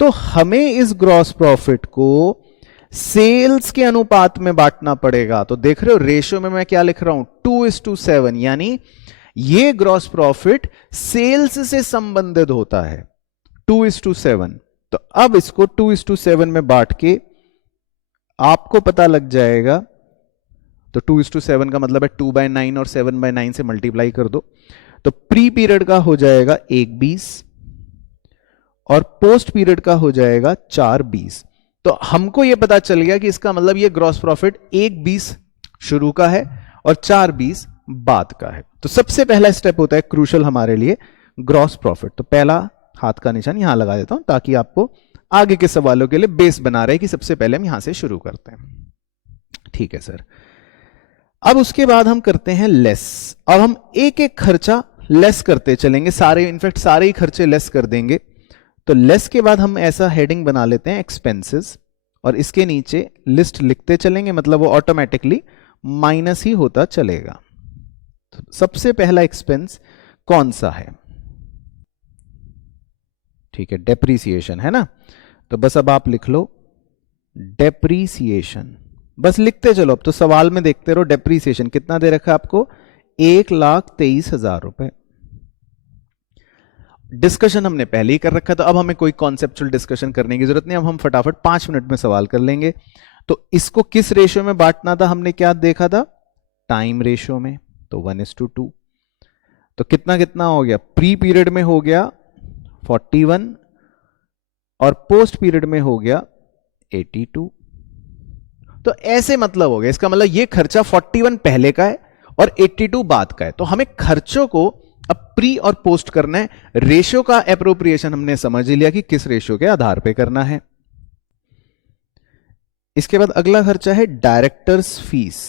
तो हमें इस ग्रॉस प्रॉफिट को सेल्स के अनुपात में बांटना पड़ेगा। तो देख रहे हो रेशियो में मैं क्या लिख रहा हूं, 2:7, यानी ये ग्रॉस प्रॉफिट सेल्स से संबंधित होता है, 2:7। तो अब इसको 2:7 में बांट के आपको पता लग जाएगा। तो 2:7 का मतलब है 2/9 और 7/9 से मल्टीप्लाई कर दो। तो प्री पीरियड का हो जाएगा 1/20 और पोस्ट पीरियड का हो जाएगा 4/20। तो हमको यह पता चल गया कि इसका मतलब ये ग्रॉस प्रॉफिट 1/20 शुरू का है और 4/20 बाद का है। तो सबसे पहला स्टेप होता है क्रूशल हमारे लिए ग्रॉस प्रॉफिट। तो पहला हाथ का निशान यहां लगा देता हूं ताकि आपको आगे के सवालों के लिए बेस बना रहे कि सबसे पहले हम यहां से शुरू करते हैं। ठीक है सर। अब उसके बाद हम करते हैं लेस। अब हम एक एक खर्चा लेस करते चलेंगे, सारे इनफैक्ट सारे ही खर्चे लेस कर देंगे। तो लेस के बाद हम ऐसा हेडिंग बना लेते हैं एक्सपेंसेस और इसके नीचे लिस्ट लिखते चलेंगे, मतलब वो ऑटोमेटिकली माइनस ही होता चलेगा। तो सबसे पहला एक्सपेंस कौन सा है? ठीक है, डेप्रीसिएशन है ना। तो बस अब आप लिख लो डेप्रीसिएशन, बस लिखते चलो। अब तो सवाल में देखते रहो डेप्रीसिएशन कितना दे रखा है आपको, 1,23,000 रुपए। डिस्कशन हमने पहले ही कर रखा था, अब हमें कोई कॉन्सेप्चुअल डिस्कशन करने की जरूरत नहीं। अब हम फटाफट 5 मिनट में सवाल कर लेंगे। तो इसको किस रेशियो में बांटना था, हमने क्या देखा था, टाइम रेशियो में। तो 1:2। तो कितना कितना हो गया, प्री पीरियड में हो गया 41 और पोस्ट पीरियड में हो गया 82। तो ऐसे मतलब हो गया, इसका मतलब ये खर्चा 41 पहले का है और 82 बाद का है। तो हमें खर्चों को अब प्री और पोस्ट करना है। रेशियो का एप्रोप्रिएशन हमने समझ लिया कि किस रेशियो के आधार पे करना है। इसके बाद अगला खर्चा है डायरेक्टर्स फीस।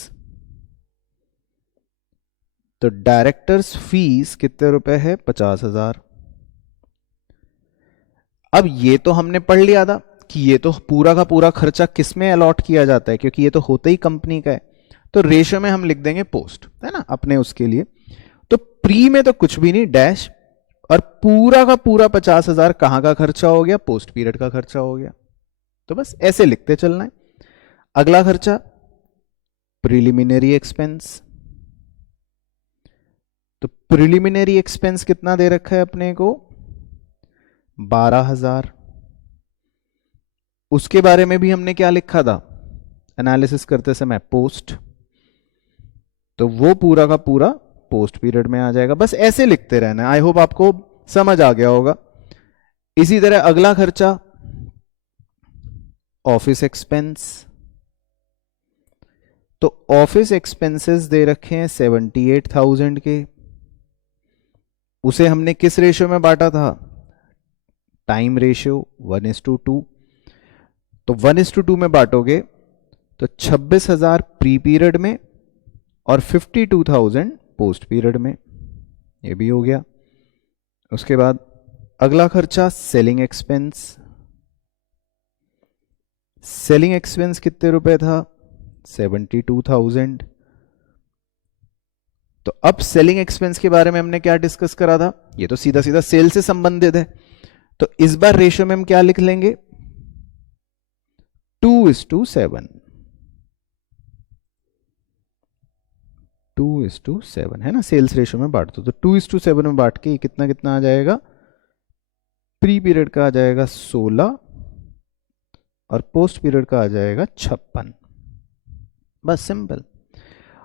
तो डायरेक्टर्स फीस कितने रुपए है, 50,000। अब ये तो हमने पढ़ लिया था कि ये तो पूरा का पूरा खर्चा किस में अलॉट किया जाता है, क्योंकि ये तो होता ही कंपनी का है। तो रेशियो में हम लिख देंगे पोस्ट, है ना, अपने उसके लिए। तो प्री में तो कुछ भी नहीं, डैश, और पूरा का पूरा 50,000 कहां का खर्चा हो गया, पोस्ट पीरियड का खर्चा हो गया। तो बस ऐसे लिखते चलना है। अगला खर्चा प्रिलिमिनरी एक्सपेंस। तो प्रिलिमिनरी एक्सपेंस कितना दे रखा है अपने को, 12,000। उसके बारे में भी हमने क्या लिखा था एनालिसिस करते समय, पोस्ट। तो वो पूरा का पूरा पोस्ट पीरियड में आ जाएगा। बस ऐसे लिखते रहना है। आई होप आपको समझ आ गया होगा। इसी तरह अगला खर्चा ऑफिस एक्सपेंस। तो ऑफिस एक्सपेंसेस दे रखे हैं 78,000 के। उसे हमने किस रेशियो में बांटा था, टाइम रेशियो 1:2। तो 1:2 में बांटोगे तो 26,000 प्री पीरियड में और 52,000 पोस्ट पीरियड में। ये भी हो गया। उसके बाद अगला खर्चा सेलिंग एक्सपेंस। सेलिंग एक्सपेंस कितने रुपए था, 72,000। तो अब सेलिंग एक्सपेंस के बारे में हमने क्या डिस्कस करा था, ये तो सीधा सीधा सेल से संबंधित है। तो इस बार रेशियो में हम क्या लिख लेंगे, 2:7। 2:7 है ना, सेल्स रेशियो में बांट दो। तो 2:7 में बांट के कितना कितना आ जाएगा, प्री पीरियड का आ जाएगा 16 और पोस्ट पीरियड का आ जाएगा 56। बस सिंपल।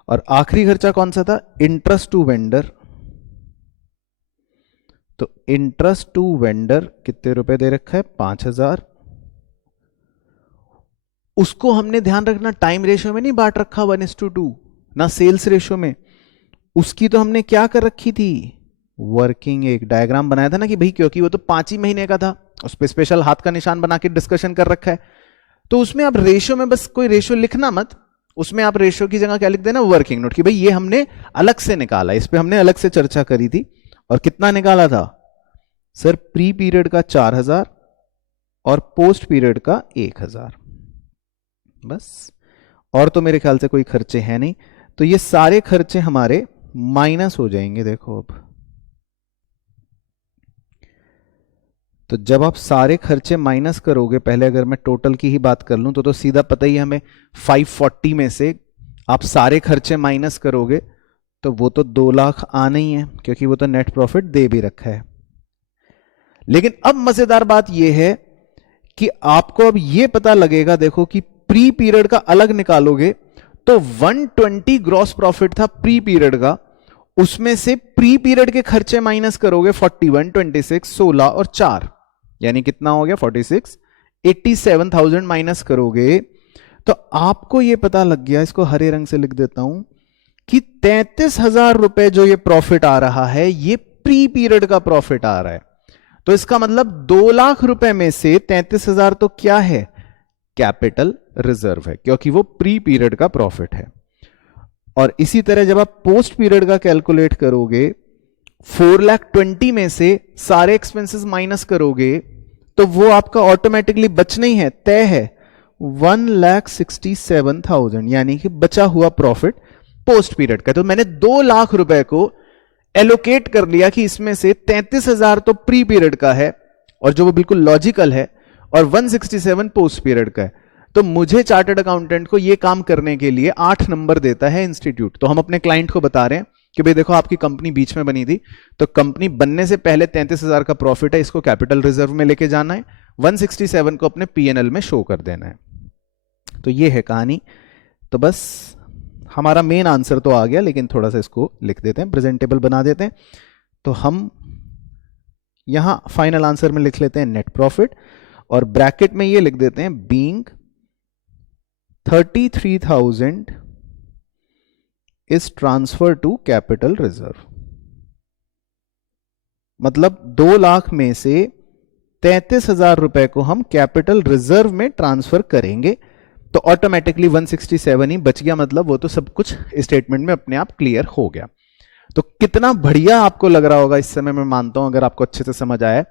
और आखिरी खर्चा कौन सा था, इंटरेस्ट टू वेंडर। तो इंटरेस्ट टू वेंडर कितने रुपए दे रखा है, 5,000। उसको हमने ध्यान रखना टाइम रेशियो में नहीं बांट रखा 1:2, ना सेल्स रेशियो में। उसकी तो हमने क्या कर रखी थी, वर्किंग एक डायग्राम बनाया था ना कि भाई क्योंकि वो तो 5 ही महीने का था, उस पर स्पेशल हाथ का निशान बना के डिस्कशन कर रखा है। तो उसमें आप रेशियो में बस कोई रेशियो लिखना मत, उसमें आप रेशियो की जगह क्या लिख देना, वर्किंग नोट, कि भाई ये हमने अलग से निकाला, इस पे हमने अलग से चर्चा करी थी। और कितना निकाला था सर, प्री पीरियड का 4,000 और पोस्ट पीरियड का 1,000। बस, और तो मेरे ख्याल से कोई खर्चे हैं नहीं। तो ये सारे खर्चे हमारे माइनस हो जाएंगे। देखो अब तो जब आप सारे खर्चे माइनस करोगे, पहले अगर मैं टोटल की ही बात कर लूं तो सीधा पता ही हमें 540 में से आप सारे खर्चे माइनस करोगे तो वो तो 2 लाख आना ही है, क्योंकि वो तो नेट प्रॉफिट दे भी रखा है। लेकिन अब मजेदार बात यह है कि आपको अब यह पता लगेगा, देखो कि प्री पीरियड का अलग निकालोगे तो 120 ग्रॉस प्रॉफिट था प्री पीरियड का, उसमें से प्री पीरियड के खर्चे माइनस करोगे 41, 26, 16 और 4, यानी कितना हो गया 46। 87,000 माइनस करोगे तो आपको ये पता लग गया, इसको हरे रंग से लिख देता हूं, कि 33,000 रुपए जो ये प्रॉफिट आ रहा है ये प्री पीरियड का प्रॉफिट आ रहा है। तो इसका मतलब 2 लाख रुपए में से 33,000 तो क्या है, कैपिटल रिजर्व है, क्योंकि वो प्री पीरियड का प्रॉफिट है। और इसी तरह जब आप पोस्ट पीरियड का कैलकुलेट करोगे, 4,20,000 में से सारे एक्सपेंसेस माइनस करोगे तो वो आपका ऑटोमेटिकली बच नहीं है, तय है 1,67,000, यानी कि बचा हुआ प्रॉफिट पोस्ट पीरियड का। तो मैंने 2 लाख रुपए को एलोकेट कर लिया कि इसमें से 33,000 तो प्री पीरियड का है और जो वो बिल्कुल लॉजिकल है, और 167 पोस्ट पीरियड का है। तो मुझे चार्टर्ड अकाउंटेंट को ये काम करने के लिए 8 नंबर देता है इंस्टीट्यूट। तो हम अपने क्लाइंट को बता रहे हैं कि भाई देखो आपकी कंपनी बीच में बनी थी, तो कंपनी बनने से पहले 33,000 का प्रॉफिट है, इसको कैपिटल रिजर्व में लेके जाना है, 167 को अपने पीएनएल में शो कर देना है। तो ये है कहानी। तो बस हमारा मेन आंसर तो आ गया, लेकिन थोड़ा सा इसको लिख देते हैं, प्रेजेंटेबल बना देते हैं। तो हम यहां फाइनल आंसर में लिख लेते हैं नेट प्रॉफिट, और ब्रैकेट में ये लिख देते हैं being 33,000 is transfer to capital reserve. मतलब 2 लाख में से 33,000 रुपए को हम कैपिटल रिजर्व में ट्रांसफर करेंगे, तो ऑटोमेटिकली 167 ही बच गया। मतलब वो तो सब कुछ स्टेटमेंट में अपने आप क्लियर हो गया। तो कितना बढ़िया आपको लग रहा होगा इस समय, मैं मानता हूं अगर आपको अच्छे से समझ आया।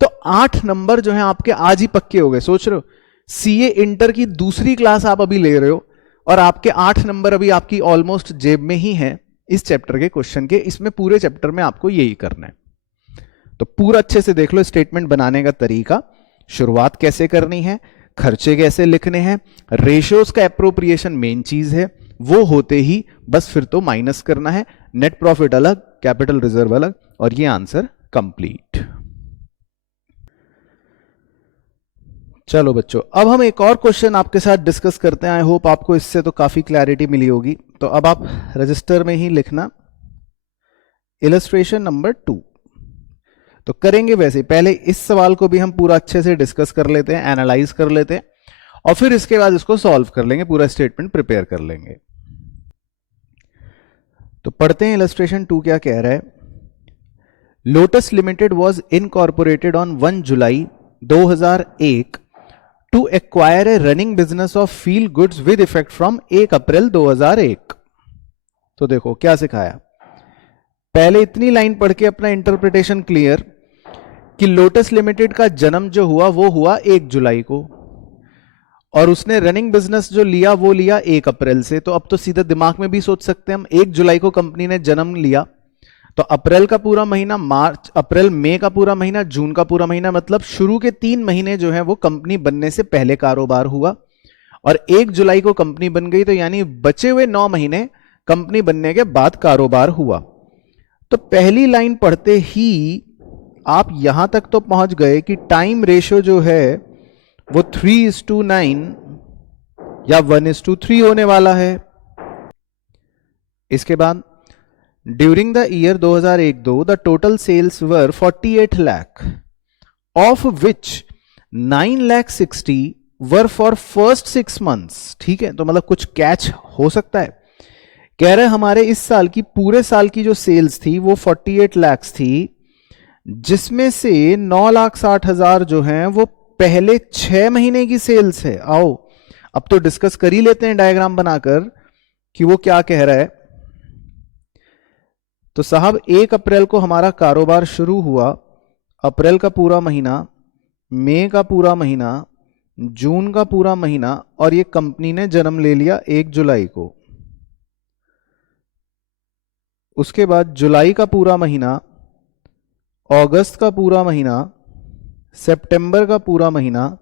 तो 8 नंबर जो है आपके आज ही पक्के हो गए। सोच रहे हो सीए इंटर की दूसरी क्लास आप अभी ले रहे हो और आपके 8 नंबर अभी आपकी ऑलमोस्ट जेब में ही है इस चैप्टर के क्वेश्चन के। इसमें पूरे चैप्टर में आपको यही करना है। तो पूरा अच्छे से देख लो स्टेटमेंट बनाने का तरीका, शुरुआत कैसे करनी है, खर्चे कैसे लिखने हैं, रेशियोज का एप्रोप्रिएशन मेन चीज है, वो होते ही बस फिर तो माइनस करना है, नेट प्रॉफिट अलग, कैपिटल रिजर्व अलग, और ये आंसर कंप्लीट। चलो बच्चों, अब हम एक और क्वेश्चन आपके साथ डिस्कस करते हैं। आई होप आपको इससे तो काफी क्लैरिटी मिली होगी। तो अब आप रजिस्टर में ही लिखना इलस्ट्रेशन नंबर 2। तो करेंगे वैसे, पहले इस सवाल को भी हम पूरा अच्छे से डिस्कस कर लेते हैं, एनालाइज कर लेते हैं, और फिर इसके बाद इसको सॉल्व कर लेंगे, पूरा स्टेटमेंट प्रिपेयर कर लेंगे। तो पढ़ते हैं इलस्ट्रेशन 2 क्या कह रहा है। Lotus Limited was incorporated on 1 July 2001 to acquire a running business of feel goods with effect from 1 April 2001। तो देखो क्या सिखाया, पहले इतनी लाइन पढ़ के अपना इंटरप्रिटेशन क्लियर कि लोटस लिमिटेड का जन्म जो हुआ वो हुआ 1 जुलाई को, और उसने रनिंग बिजनेस जो लिया वो लिया 1 अप्रैल से। तो अब तो सीधा दिमाग में भी सोच सकते हैं हम, 1 जुलाई को कंपनी ने जन्म लिया, तो अप्रैल का पूरा महीना, मार्च, अप्रैल, मई का पूरा महीना, जून का पूरा महीना, मतलब शुरू के 3 महीने जो है वो कंपनी बनने से पहले कारोबार हुआ, और 1 जुलाई को कंपनी बन गई, तो यानी बचे हुए 9 महीने कंपनी बनने के बाद कारोबार हुआ। तो पहली लाइन पढ़ते ही आप यहां तक तो पहुंच गए कि टाइम रेशियो जो है वो 3:9 या 1:3 होने वाला है। इसके बाद during the year 2001-2 the total sales were 48 lakh, of which 9,60,000 were for first 6 months। ठीक है, तो मतलब कुछ कैच हो सकता है। कह रहे हमारे इस साल की, पूरे साल की जो सेल्स थी वो 48 लाख थी, जिसमें से 9,60,000 जो हैं वो पहले 6 महीने की सेल्स है। आओ अब तो डिस्कस कर ही लेते हैं डायग्राम बनाकर कि वो क्या कह रहा है। तो साहब 1 अप्रैल को हमारा कारोबार शुरू हुआ, अप्रैल का पूरा महीना, मई का पूरा महीना, जून का पूरा महीना, और ये कंपनी ने जन्म ले लिया 1 जुलाई को। उसके बाद जुलाई का पूरा महीना, अगस्त का पूरा महीना, सितंबर का पूरा महीना,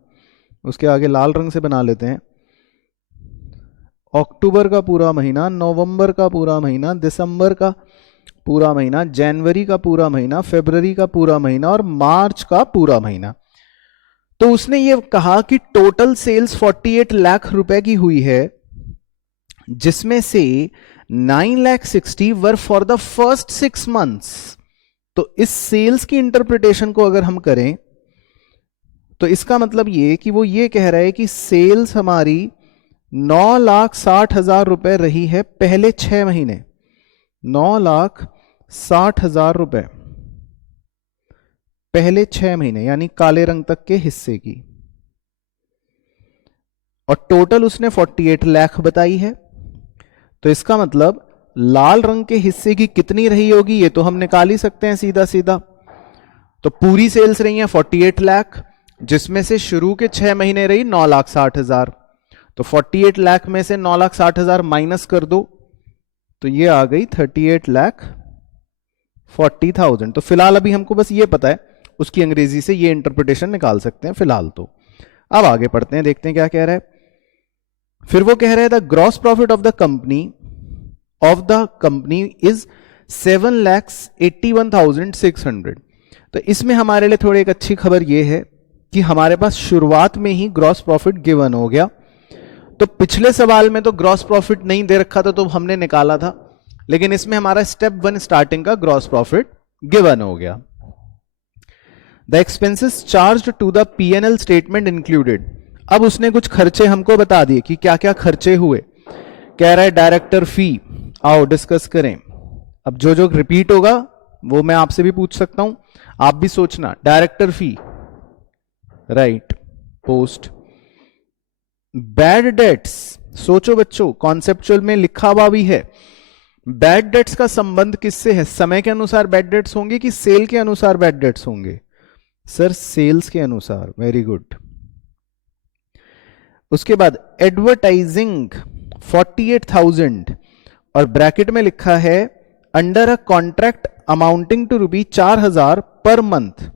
उसके आगे लाल रंग से बना लेते हैं, अक्टूबर का पूरा महीना, नवंबर का पूरा महीना, दिसंबर का पूरा महीना, जनवरी का पूरा महीना, फरवरी का पूरा महीना, और मार्च का पूरा महीना। तो उसने ये कहा कि टोटल सेल्स 48 लाख रुपए की हुई है, जिसमें से 9,60,000 were for the first 6 months। तो इस सेल्स की इंटरप्रिटेशन को अगर हम करें तो इसका मतलब ये कि वो ये कह रहा है कि सेल्स हमारी 9,60,000 रुपए रही है पहले 6 महीने, 9,60,000 रुपए पहले 6 महीने, यानी काले रंग तक के हिस्से की, और टोटल उसने 48 लाख बताई है। तो इसका मतलब लाल रंग के हिस्से की कितनी रही होगी ये तो हम निकाल ही सकते हैं सीधा सीधा। तो पूरी सेल्स रही हैं 48 लाख, जिसमें से शुरू के 6 महीने रही 9,60,000। तो 48 लाख में से 9,60,000 माइनस कर दो तो ये आ गई 38,40,000। तो फिलहाल अभी हमको बस ये पता है, उसकी अंग्रेजी से ये इंटरप्रिटेशन निकाल सकते हैं फिलहाल तो। अब आगे पढ़ते हैं, देखते हैं क्या कह रहा है। फिर वो कह रहा है the gross profit of the company is 7,81,600। तो इसमें हमारे लिए थोड़ी एक अच्छी खबर ये है कि हमारे पास शुरुआत में ही ग्रॉस प्रॉफिट गिवन हो गया। तो पिछले सवाल में तो ग्रॉस प्रॉफिट नहीं दे रखा था तो हमने निकाला था, लेकिन इसमें हमारा स्टेप 1 स्टार्टिंग का ग्रॉस प्रॉफिट गिवन हो गया। The expenses charged to the P&L statement included. अब उसने कुछ खर्चे हमको बता दिए कि क्या क्या खर्चे हुए। कह रहा है डायरेक्टर फी, आओ डिस्कस करें। अब जो जो रिपीट होगा वो मैं आपसे भी पूछ सकता हूं, आप भी सोचना। डायरेक्टर फी, राइट, पोस्ट। बैड डेट्स, सोचो बच्चों, कॉन्सेप्चुअल में लिखा हुआ भी है। बैड डेट्स का संबंध किससे है? समय के अनुसार बैड डेट्स होंगे कि सेल के अनुसार बैड डेट्स होंगे? सर सेल्स के अनुसार, वेरी गुड। उसके बाद एडवर्टाइजिंग 48,000 और ब्रैकेट में लिखा है under a contract amounting to ₹4,000 per month.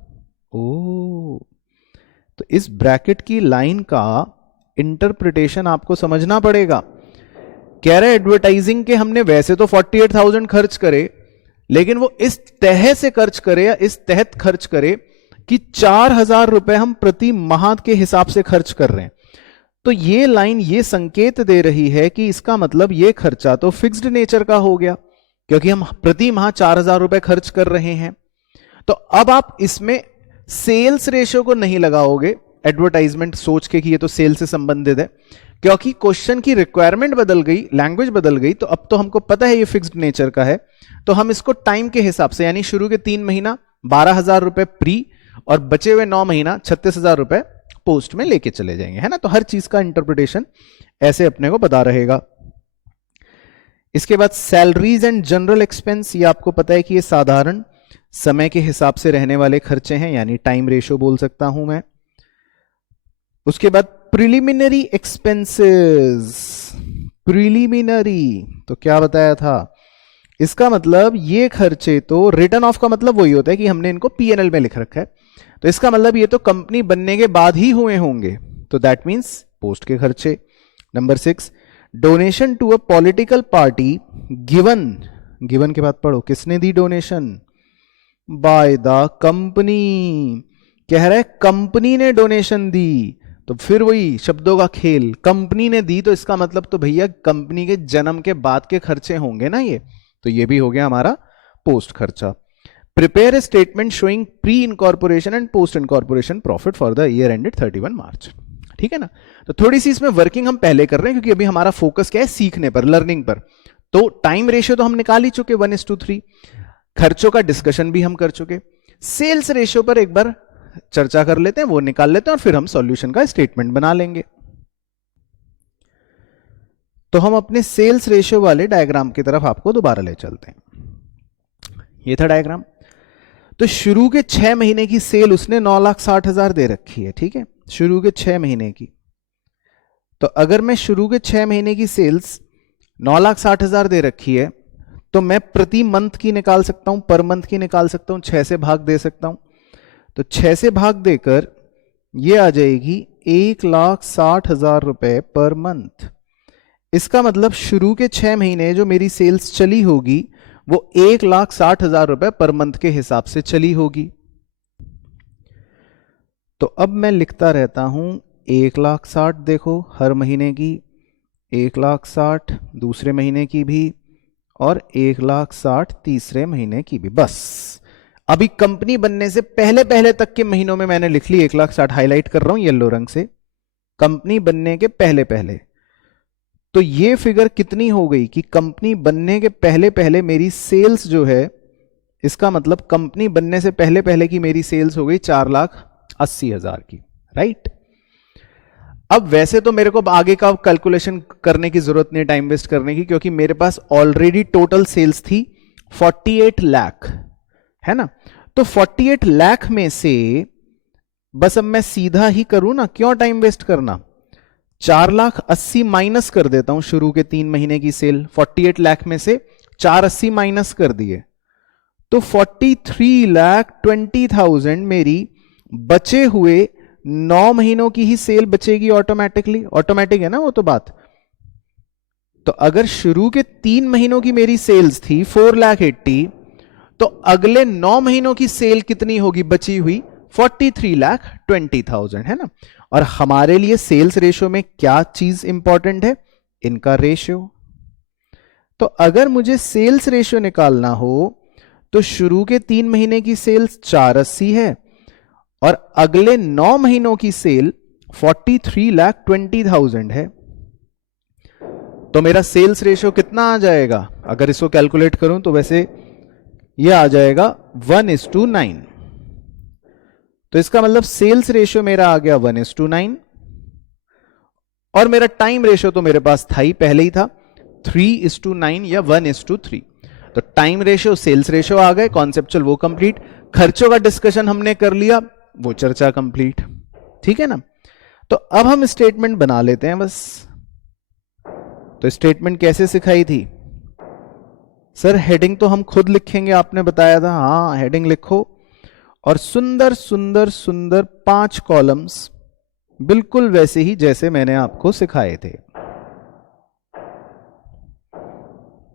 ओ, तो इस ब्रैकेट की लाइन का इंटरप्रिटेशन आपको समझना पड़ेगा। कह रहे एडवर्टाइजिंग के हमने वैसे तो 48,000 खर्च करे, लेकिन वो इस तह से खर्च करे या इस तहत खर्च करे कि 4,000 रुपए हम प्रति माह के हिसाब से खर्च कर रहे हैं। तो ये लाइन ये संकेत दे रही है कि इसका मतलब ये खर्चा तो फिक्स्ड नेचर का हो गया, क्योंकि हम प्रति माह 4,000 रुपए खर्च कर रहे हैं। तो अब आप इसमें सेल्स रेशियो को नहीं लगाओगे एडवर्टाइजमेंट सोच के कि ये तो सेल से संबंधित है, क्योंकि क्वेश्चन की रिक्वायरमेंट बदल गई, लैंग्वेज बदल गई। तो अब तो हमको पता है ये फिक्स्ड नेचर का है, तो हम इसको टाइम के हिसाब से, यानी शुरू के 3 महीना 12,000 रुपए प्री और बचे हुए 9 महीना 36,000 रुपए पोस्ट में लेके चले जाएंगे, है ना। तो हर चीज का इंटरप्रिटेशन ऐसे अपने को पता रहेगा। इसके बाद सैलरीज एंड जनरल एक्सपेंस, ये आपको पता है कि ये साधारण समय के हिसाब से रहने वाले खर्चे हैं, यानी टाइम रेशियो बोल सकता हूं मैं। उसके बाद प्रिलिमिनरी एक्सपेंसेस, प्रिलिमिनरी तो क्या बताया था, इसका मतलब ये खर्चे तो रिटर्न ऑफ का मतलब वही होता है कि हमने इनको P&L में लिख रखा है, तो इसका मतलब ये तो कंपनी बनने के बाद ही हुए होंगे, तो दैट मींस पोस्ट के खर्चे। Number 6, donation to a political party given, given के बाद पढ़ो किसने दी डोनेशन, बाय द कंपनी। कह रहा है कंपनी ने डोनेशन दी, तो फिर वही शब्दों का खेल, कंपनी ने दी तो इसका मतलब तो भैया कंपनी के जन्म के बाद के खर्चे होंगे ना ये, तो ये भी हो गया हमारा पोस्ट खर्चा। Prepare a statement showing pre incorporation and post incorporation profit for the year ended 31 मार्च। ठीक है ना। तो थोड़ी सी इसमें वर्किंग हम पहले कर रहे हैं, क्योंकि अभी हमारा फोकस क्या है, सीखने पर, लर्निंग पर। तो टाइम रेशियो तो हम निकाल ही चुके 1:3, खर्चों का डिस्कशन भी हम कर चुके। सेल्स रेशियो पर एक बार चर्चा कर लेते हैं, वो निकाल लेते हैं और फिर हम सॉल्यूशन का स्टेटमेंट बना लेंगे। तो हम अपने सेल्स रेशियो वाले डायग्राम की तरफ आपको दोबारा ले चलते हैं। ये था डायग्राम। तो शुरू के 6 महीने की सेल उसने 9,60,000 दे रखी है, ठीक है, शुरू के 6 महीने की। तो अगर मैं शुरू के 6 महीने की सेल्स 9,60,000 दे रखी है, तो मैं प्रति मंथ की निकाल सकता हूं, पर मंथ की निकाल सकता हूं, 6 से भाग दे सकता हूं। तो 6 से भाग देकर ये आ जाएगी 1,60,000 रुपए पर मंथ। इसका मतलब शुरू के 6 महीने जो मेरी सेल्स चली होगी वो 1,60,000 रुपए पर मंथ के हिसाब से चली होगी। तो अब मैं लिखता रहता हूं 1,60,000, देखो हर महीने की 1,60,000, दूसरे महीने की भी, और 1,60,000 तीसरे महीने की भी। बस अभी कंपनी बनने से पहले पहले तक के महीनों में मैंने लिख ली 1,60,000, हाईलाइट कर रहा हूं येलो रंग से, कंपनी बनने के पहले पहले। तो ये फिगर कितनी हो गई कि कंपनी बनने के पहले पहले मेरी सेल्स जो है, इसका मतलब कंपनी बनने से पहले पहले की मेरी सेल्स हो गई 4,80,000 की, राइट। अब वैसे तो मेरे को आगे का कैलकुलेशन करने की जरूरत नहीं, टाइम वेस्ट करने की, क्योंकि मेरे पास ऑलरेडी टोटल सेल्स थी 48 लाख, है ना। तो 48 लाख में से बस अब मैं सीधा ही करूं ना, क्यों टाइम वेस्ट करना, 4,80,000 माइनस कर देता हूं शुरू के 3 महीने की सेल। 48 लाख में से 480 माइनस कर दिए तो 43,20,000 मेरी बचे हुए 9 महीनों की ही सेल बचेगी ऑटोमेटिकली। ऑटोमेटिक है ना वो तो बात। तो अगर शुरू के 3 महीनों की मेरी सेल्स थी 4,80,000, तो अगले 9 महीनों की सेल कितनी होगी बची हुई, 43,20,000, है ना। और हमारे लिए सेल्स रेशियो में क्या चीज इंपॉर्टेंट है, इनका रेशियो। तो अगर मुझे सेल्स रेशियो निकालना हो तो शुरू के 3 महीने की सेल्स 480 है और अगले 9 महीनों की सेल 43,20,000 है। तो मेरा सेल्स रेशियो कितना आ जाएगा, अगर इसको कैलकुलेट करूं तो वैसे ये आ जाएगा 1:9। तो इसका मतलब सेल्स रेशियो मेरा आ गया 1:9, और मेरा टाइम रेशियो तो मेरे पास था ही, पहले ही था 3:9 या 1:3। तो टाइम रेशियो सेल्स रेशियो आ गए, कॉन्सेप्चुअल वो कंप्लीट, खर्चों का डिस्कशन हमने कर लिया, वो चर्चा कंप्लीट, ठीक है ना। तो अब हम स्टेटमेंट बना लेते हैं बस। तो स्टेटमेंट कैसे सिखाई थी सर, हेडिंग तो हम खुद लिखेंगे, आपने बताया था। हाँ, हेडिंग लिखो और सुंदर सुंदर सुंदर 5 कॉलम्स, बिल्कुल वैसे ही जैसे मैंने आपको सिखाए थे।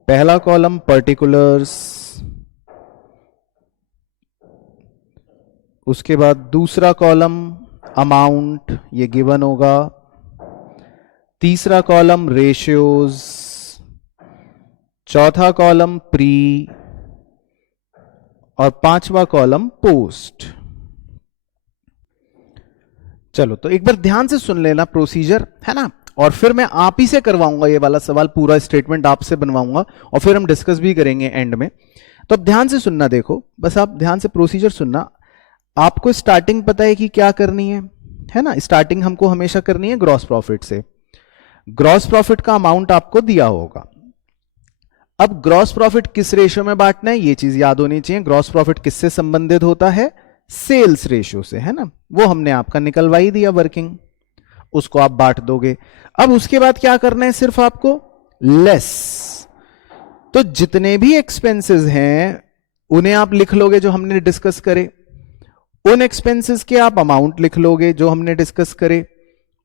पहला कॉलम पर्टिकुलर्स, उसके बाद दूसरा कॉलम अमाउंट, ये गिवन होगा। तीसरा कॉलम रेशियोज, चौथा कॉलम प्री, और 5वां कॉलम पोस्ट। चलो तो एक बार ध्यान से सुन लेना प्रोसीजर, है ना, और फिर मैं आप ही से करवाऊंगा ये वाला सवाल, पूरा स्टेटमेंट आपसे बनवाऊंगा और फिर हम डिस्कस भी करेंगे एंड में। तो अब ध्यान से सुनना, देखो बस आप ध्यान से प्रोसीजर सुनना। आपको स्टार्टिंग पता है कि क्या करनी है ना, स्टार्टिंग हमको हमेशा करनी है ग्रॉस प्रॉफिट से। ग्रॉस प्रॉफिट का अमाउंट आपको दिया होगा। अब ग्रॉस प्रॉफिट किस रेशियो में बांटना है, ये चीज याद होनी चाहिए। ग्रॉस प्रॉफिट किससे संबंधित होता है, सेल्स रेशियो से, है ना। वो हमने आपका निकलवा ही दिया वर्किंग, उसको आप बांट दोगे। अब उसके बाद क्या करना है, सिर्फ आपको लेस। तो जितने भी एक्सपेंसेस हैं उन्हें आप लिख लोगे जो हमने डिस्कस करे, उन एक्सपेंसेस के आप अमाउंट लिख लोगे जो हमने डिस्कस करे,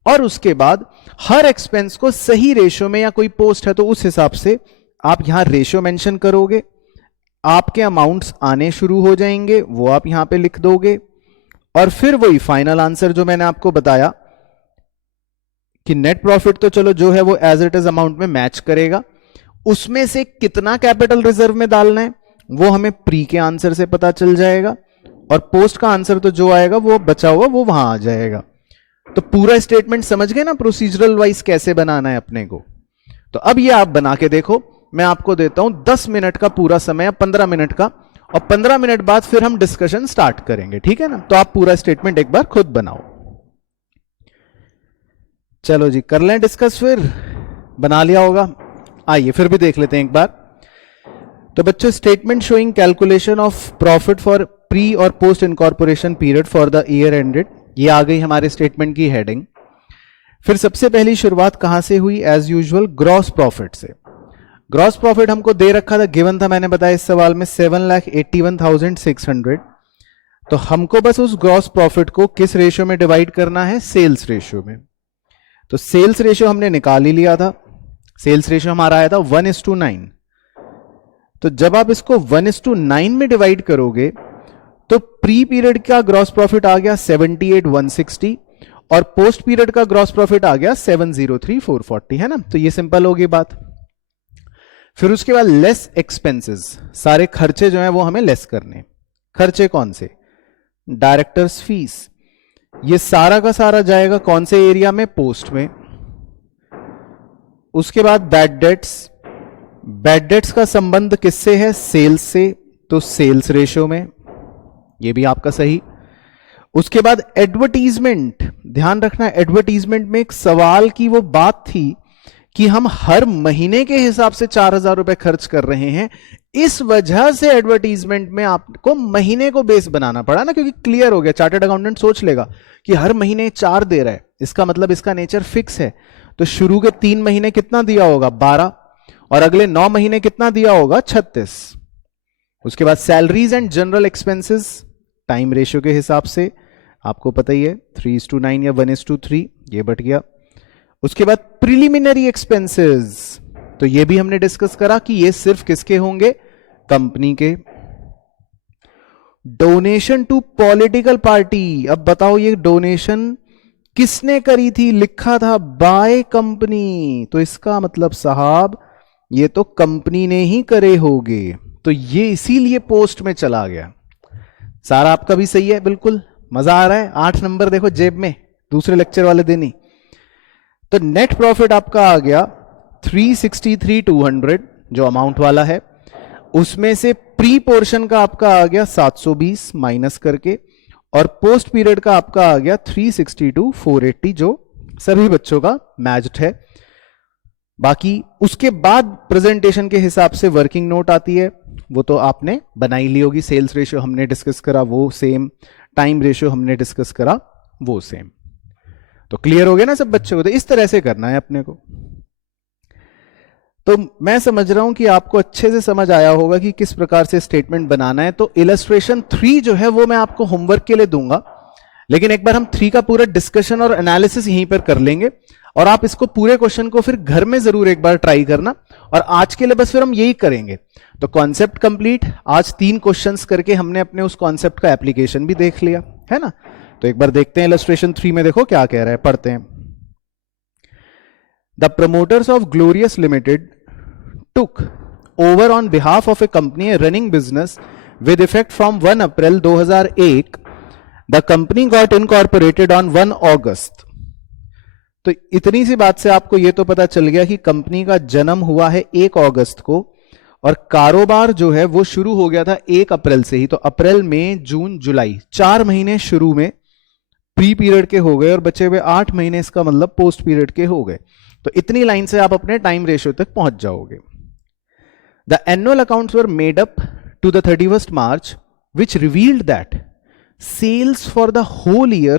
और उसके बाद हर एक्सपेंस को सही रेशियो में, या कोई पोस्ट है तो उस हिसाब से आप यहां रेशियो मेंशन करोगे। आपके अमाउंट्स आने शुरू हो जाएंगे, वो आप यहां पे लिख दोगे, और फिर वही फाइनल आंसर जो मैंने आपको बताया कि नेट प्रॉफिट तो चलो जो है वो एज इट इज अमाउंट में मैच करेगा, उसमें से कितना कैपिटल रिजर्व में डालना है वो हमें प्री के आंसर से पता चल जाएगा, और पोस्ट का आंसर तो जो आएगा वो बचा हुआ वो वहां आ जाएगा। तो पूरा स्टेटमेंट समझ गए ना प्रोसीजरल वाइज कैसे बनाना है अपने को। तो अब ये आप बना के देखो, मैं आपको देता हूं 10 मिनट का पूरा समय, 15 मिनट का, और 15 मिनट बाद फिर हम डिस्कशन स्टार्ट करेंगे, ठीक है ना। तो आप पूरा स्टेटमेंट एक बार खुद बनाओ। चलो जी, कर लें डिस्कस, फिर बना लिया होगा। आइए फिर भी देख लेते हैं एक बार। तो बच्चों, statement showing calculation of profit for pre और post incorporation period for the year ended, ये आ गई हमारे स्टेटमेंट की हेडिंग। फिर सबसे पहली शुरुआत कहां से हुई, एज यूजुअल ग्रॉस प्रॉफिट से। ग्रॉस प्रॉफिट हमको दे रखा था, गिवन था, मैंने बताया इस सवाल में 7,81,600। तो हमको बस उस ग्रॉस प्रॉफिट को किस रेशियो में डिवाइड करना है, सेल्स रेशियो में। तो सेल्स रेशियो हमने निकाल ही लिया था, सेल्स रेशियो हमारा आया था 1:9। तो जब आप इसको 1:9 में डिवाइड करोगे तो प्री पीरियड का ग्रॉस प्रॉफिट आ गया 78,160 और पोस्ट पीरियड का ग्रॉस प्रॉफिट आ गया 703,440, है ना। तो ये सिंपल होगी बात। फिर उसके बाद लेस एक्सपेंसेस, सारे खर्चे जो हैं वो हमें लेस करने। खर्चे कौन से? Directors fees. ये सारा का सारा जाएगा कौन से एरिया में? पोस्ट में। उसके बाद बैड डेट्स। बैड डेट्स का संबंध किससे है? सेल्स से, तो सेल्स रेशियो में, ये भी आपका सही। उसके बाद एडवर्टीजमेंट, ध्यान रखना एडवर्टीजमेंट में एक सवाल की वो बात थी कि हम हर महीने के हिसाब से 4,000 रुपए खर्च कर रहे हैं, इस वजह से एडवर्टीजमेंट में आपको महीने को बेस बनाना पड़ा ना, क्योंकि क्लियर हो गया, चार्टर्ड अकाउंटेंट सोच लेगा कि हर महीने 4 दे रहा है, इसका मतलब इसका नेचर फिक्स है, तो शुरू के 3 महीने कितना दिया होगा? 12, और अगले 9 महीने कितना दिया होगा? 36। उसके बाद salaries and general expenses, time ratio के हिसाब से आपको पता ही है 3:9 या 1:3, ये बट गया। उसके बाद प्रिलिमिनरी एक्सपेंसेस, तो ये भी हमने डिस्कस करा कि ये सिर्फ किसके होंगे? कंपनी के। डोनेशन टू पॉलिटिकल पार्टी, अब बताओ ये डोनेशन किसने करी थी? लिखा था बाय कंपनी, तो इसका मतलब साहब ये तो कंपनी ने ही करे होंगे, तो ये इसीलिए पोस्ट में चला गया। सारा आपका भी सही है, बिल्कुल मजा आ रहा है। 8 नंबर देखो जेब में, दूसरे लेक्चर वाले दिन ही। तो नेट प्रॉफिट आपका आ गया 363,200 जो अमाउंट वाला है, उसमें से प्री पोर्शन का आपका आ गया 720 माइनस करके, और पोस्ट पीरियड का आपका आ गया 362,480 जो सभी बच्चों का मैच्ड है। बाकी उसके बाद प्रेजेंटेशन के हिसाब से वर्किंग नोट आती है, वो तो आपने बनाई ली होगी। सेल्स रेशियो हमने डिस्कस करा वो सेम, टाइम रेशियो हमने डिस्कस करा वो सेम। तो क्लियर हो गया ना सब बच्चों को? तो इस तरह से करना है अपने को। तो मैं समझ रहा हूं कि आपको अच्छे से समझ आया होगा कि किस प्रकार से स्टेटमेंट बनाना है। तो इलस्ट्रेशन 3 जो है वो मैं आपको होमवर्क के लिए दूंगा, लेकिन एक बार हम 3 का पूरा डिस्कशन और एनालिसिस यहीं पर कर लेंगे, और आप इसको पूरे क्वेश्चन को फिर घर में जरूर एक बार ट्राई करना। और आज के लिए बस फिर हम यही करेंगे। तो कॉन्सेप्ट कंप्लीट, आज 3 क्वेश्चंस करके हमने अपने उस कॉन्सेप्ट का एप्लीकेशन भी देख लिया है ना। तो एक बार देखते हैं इलस्ट्रेशन 3 में, देखो क्या कह रहा है, पढ़ते हैं। The promoters of glorious limited took over on behalf of a company a running business with effect from 1 April 2001. The company got incorporated on 1 August. तो इतनी सी बात से आपको यह तो पता चल गया कि कंपनी का जन्म हुआ है 1 अगस्त को, और कारोबार जो है वो शुरू हो गया था 1 अप्रैल से ही। तो अप्रैल, मई, जून, जुलाई, 4 महीने शुरू में प्री पीरियड के हो गए, और बचे हुए 8 महीने इसका मतलब पोस्ट पीरियड के हो गए। तो इतनी लाइन से आप अपने टाइम रेशियो तक पहुंच जाओगे। The annual accounts were made up to the 31st March, which revealed that sales for the whole year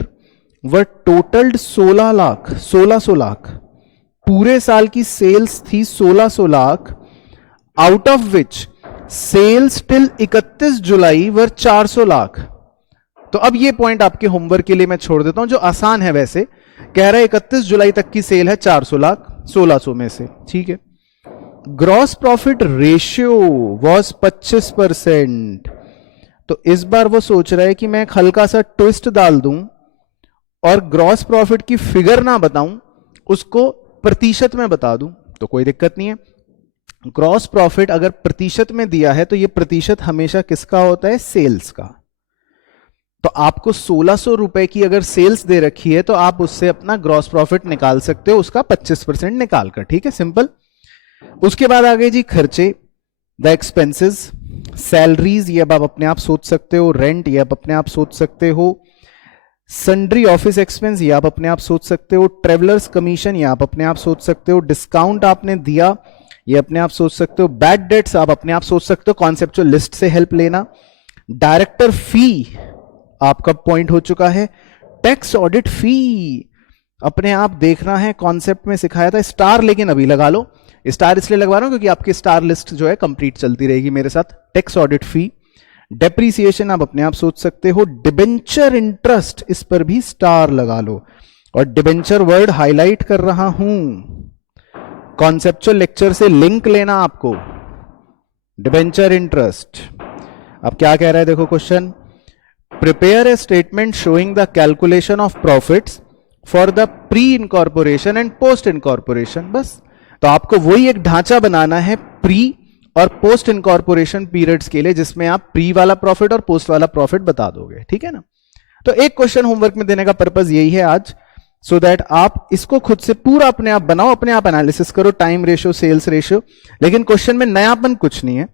were totaled 16 lakh. पूरे साल की सेल्स थी 16 lakh, out of which sales till 31 जुलाई वर 400 लाख। तो अब ये पॉइंट आपके होमवर्क के लिए मैं छोड़ देता हूं, जो आसान है वैसे। कह रहा है 31 जुलाई तक की सेल है 400 लाख 1600 में से, ठीक है। Gross profit ratio was 25%। तो इस बार वो सोच रहा है कि मैं एक हल्का सा ट्विस्ट डाल दूं और ग्रॉस प्रॉफिट की फिगर ना बताऊं, उसको प्रतिशत में बता दूं, तो कोई दिक्कत नहीं है। ग्रॉस प्रॉफिट अगर प्रतिशत में दिया है तो ये प्रतिशत हमेशा किसका होता है? सेल्स का। तो आपको 1600 रुपए की अगर सेल्स दे रखी है तो आप उससे अपना ग्रॉस प्रॉफिट निकाल सकते हो, उसका 25% निकाल कर, ठीक है, सिंपल। उसके बाद आगे जी खर्चे, द एक्सपेंसेस, सैलरीज ये अब आप अपने आप सोच सकते हो, रेंट ये आप अपने आप सोच सकते हो, सन्ड्री ऑफिस एक्सपेंस ये आप अपने आप सोच सकते हो, ट्रेवलर्स कमीशन ये आप अपने आप सोच सकते हो, डिस्काउंट आपने दिया ये अपने आप सोच सकते हो, बैड डेट्स आप अपने आप सोच सकते हो, कॉन्सेप्चुअल लिस्ट से हेल्प लेना, डायरेक्टर फी आपका पॉइंट हो चुका है, टैक्स ऑडिट फी अपने आप देखना है, कॉन्सेप्ट में सिखाया था, स्टार लेकिन अभी लगा लो, स्टार इसलिए लगवा रहा हूं क्योंकि आपकी स्टार लिस्ट जो है कंप्लीट चलती रहेगी मेरे साथ। टैक्स ऑडिट फी, डेप्रीसिएशन आप अपने आप सोच सकते हो, डिबेंचर इंटरेस्ट इस पर भी स्टार लगा लो, और डिबेंचर वर्ड हाईलाइट कर रहा हूं, कॉन्सेप्चुअल लेक्चर से लिंक लेना आपको, डिबेंचर इंटरेस्ट। अब क्या कह रहा है देखो question, prepare a statement showing the calculation of profits for the pre incorporation and post incorporation. बस तो आपको वही एक ढांचा बनाना है, प्री और पोस्ट इनकॉर्पोरेशन पीरियड्स के लिए जिसमें आप प्री वाला प्रॉफिट और पोस्ट वाला प्रॉफिट बता दोगे, ठीक है ना। तो एक क्वेश्चन होमवर्क में देने का पर्पज यही है आज, सो दैट आप इसको खुद से पूरा अपने आप बनाओ, अपने आप एनालिसिस करो, टाइम रेशियो, सेल्स रेशियो, लेकिन क्वेश्चन में नयापन कुछ नहीं है,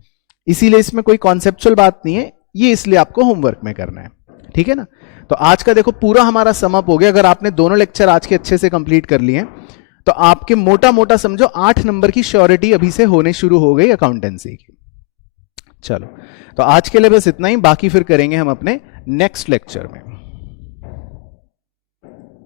इसीलिए इसमें कोई कॉन्सेप्चुअल बात नहीं है, ये इसलिए आपको होमवर्क में करना है, ठीक है ना। तो आज का देखो पूरा हमारा सम अप हो गया। अगर आपने दोनों लेक्चर आज के अच्छे से कंप्लीट कर लिए तो आपके मोटा मोटा समझो 8 नंबर की श्योरिटी अभी से होने शुरू हो गई अकाउंटेंसी की। चलो, तो आज के लिए बस इतना ही, बाकी फिर करेंगे हम अपने नेक्स्ट लेक्चर में।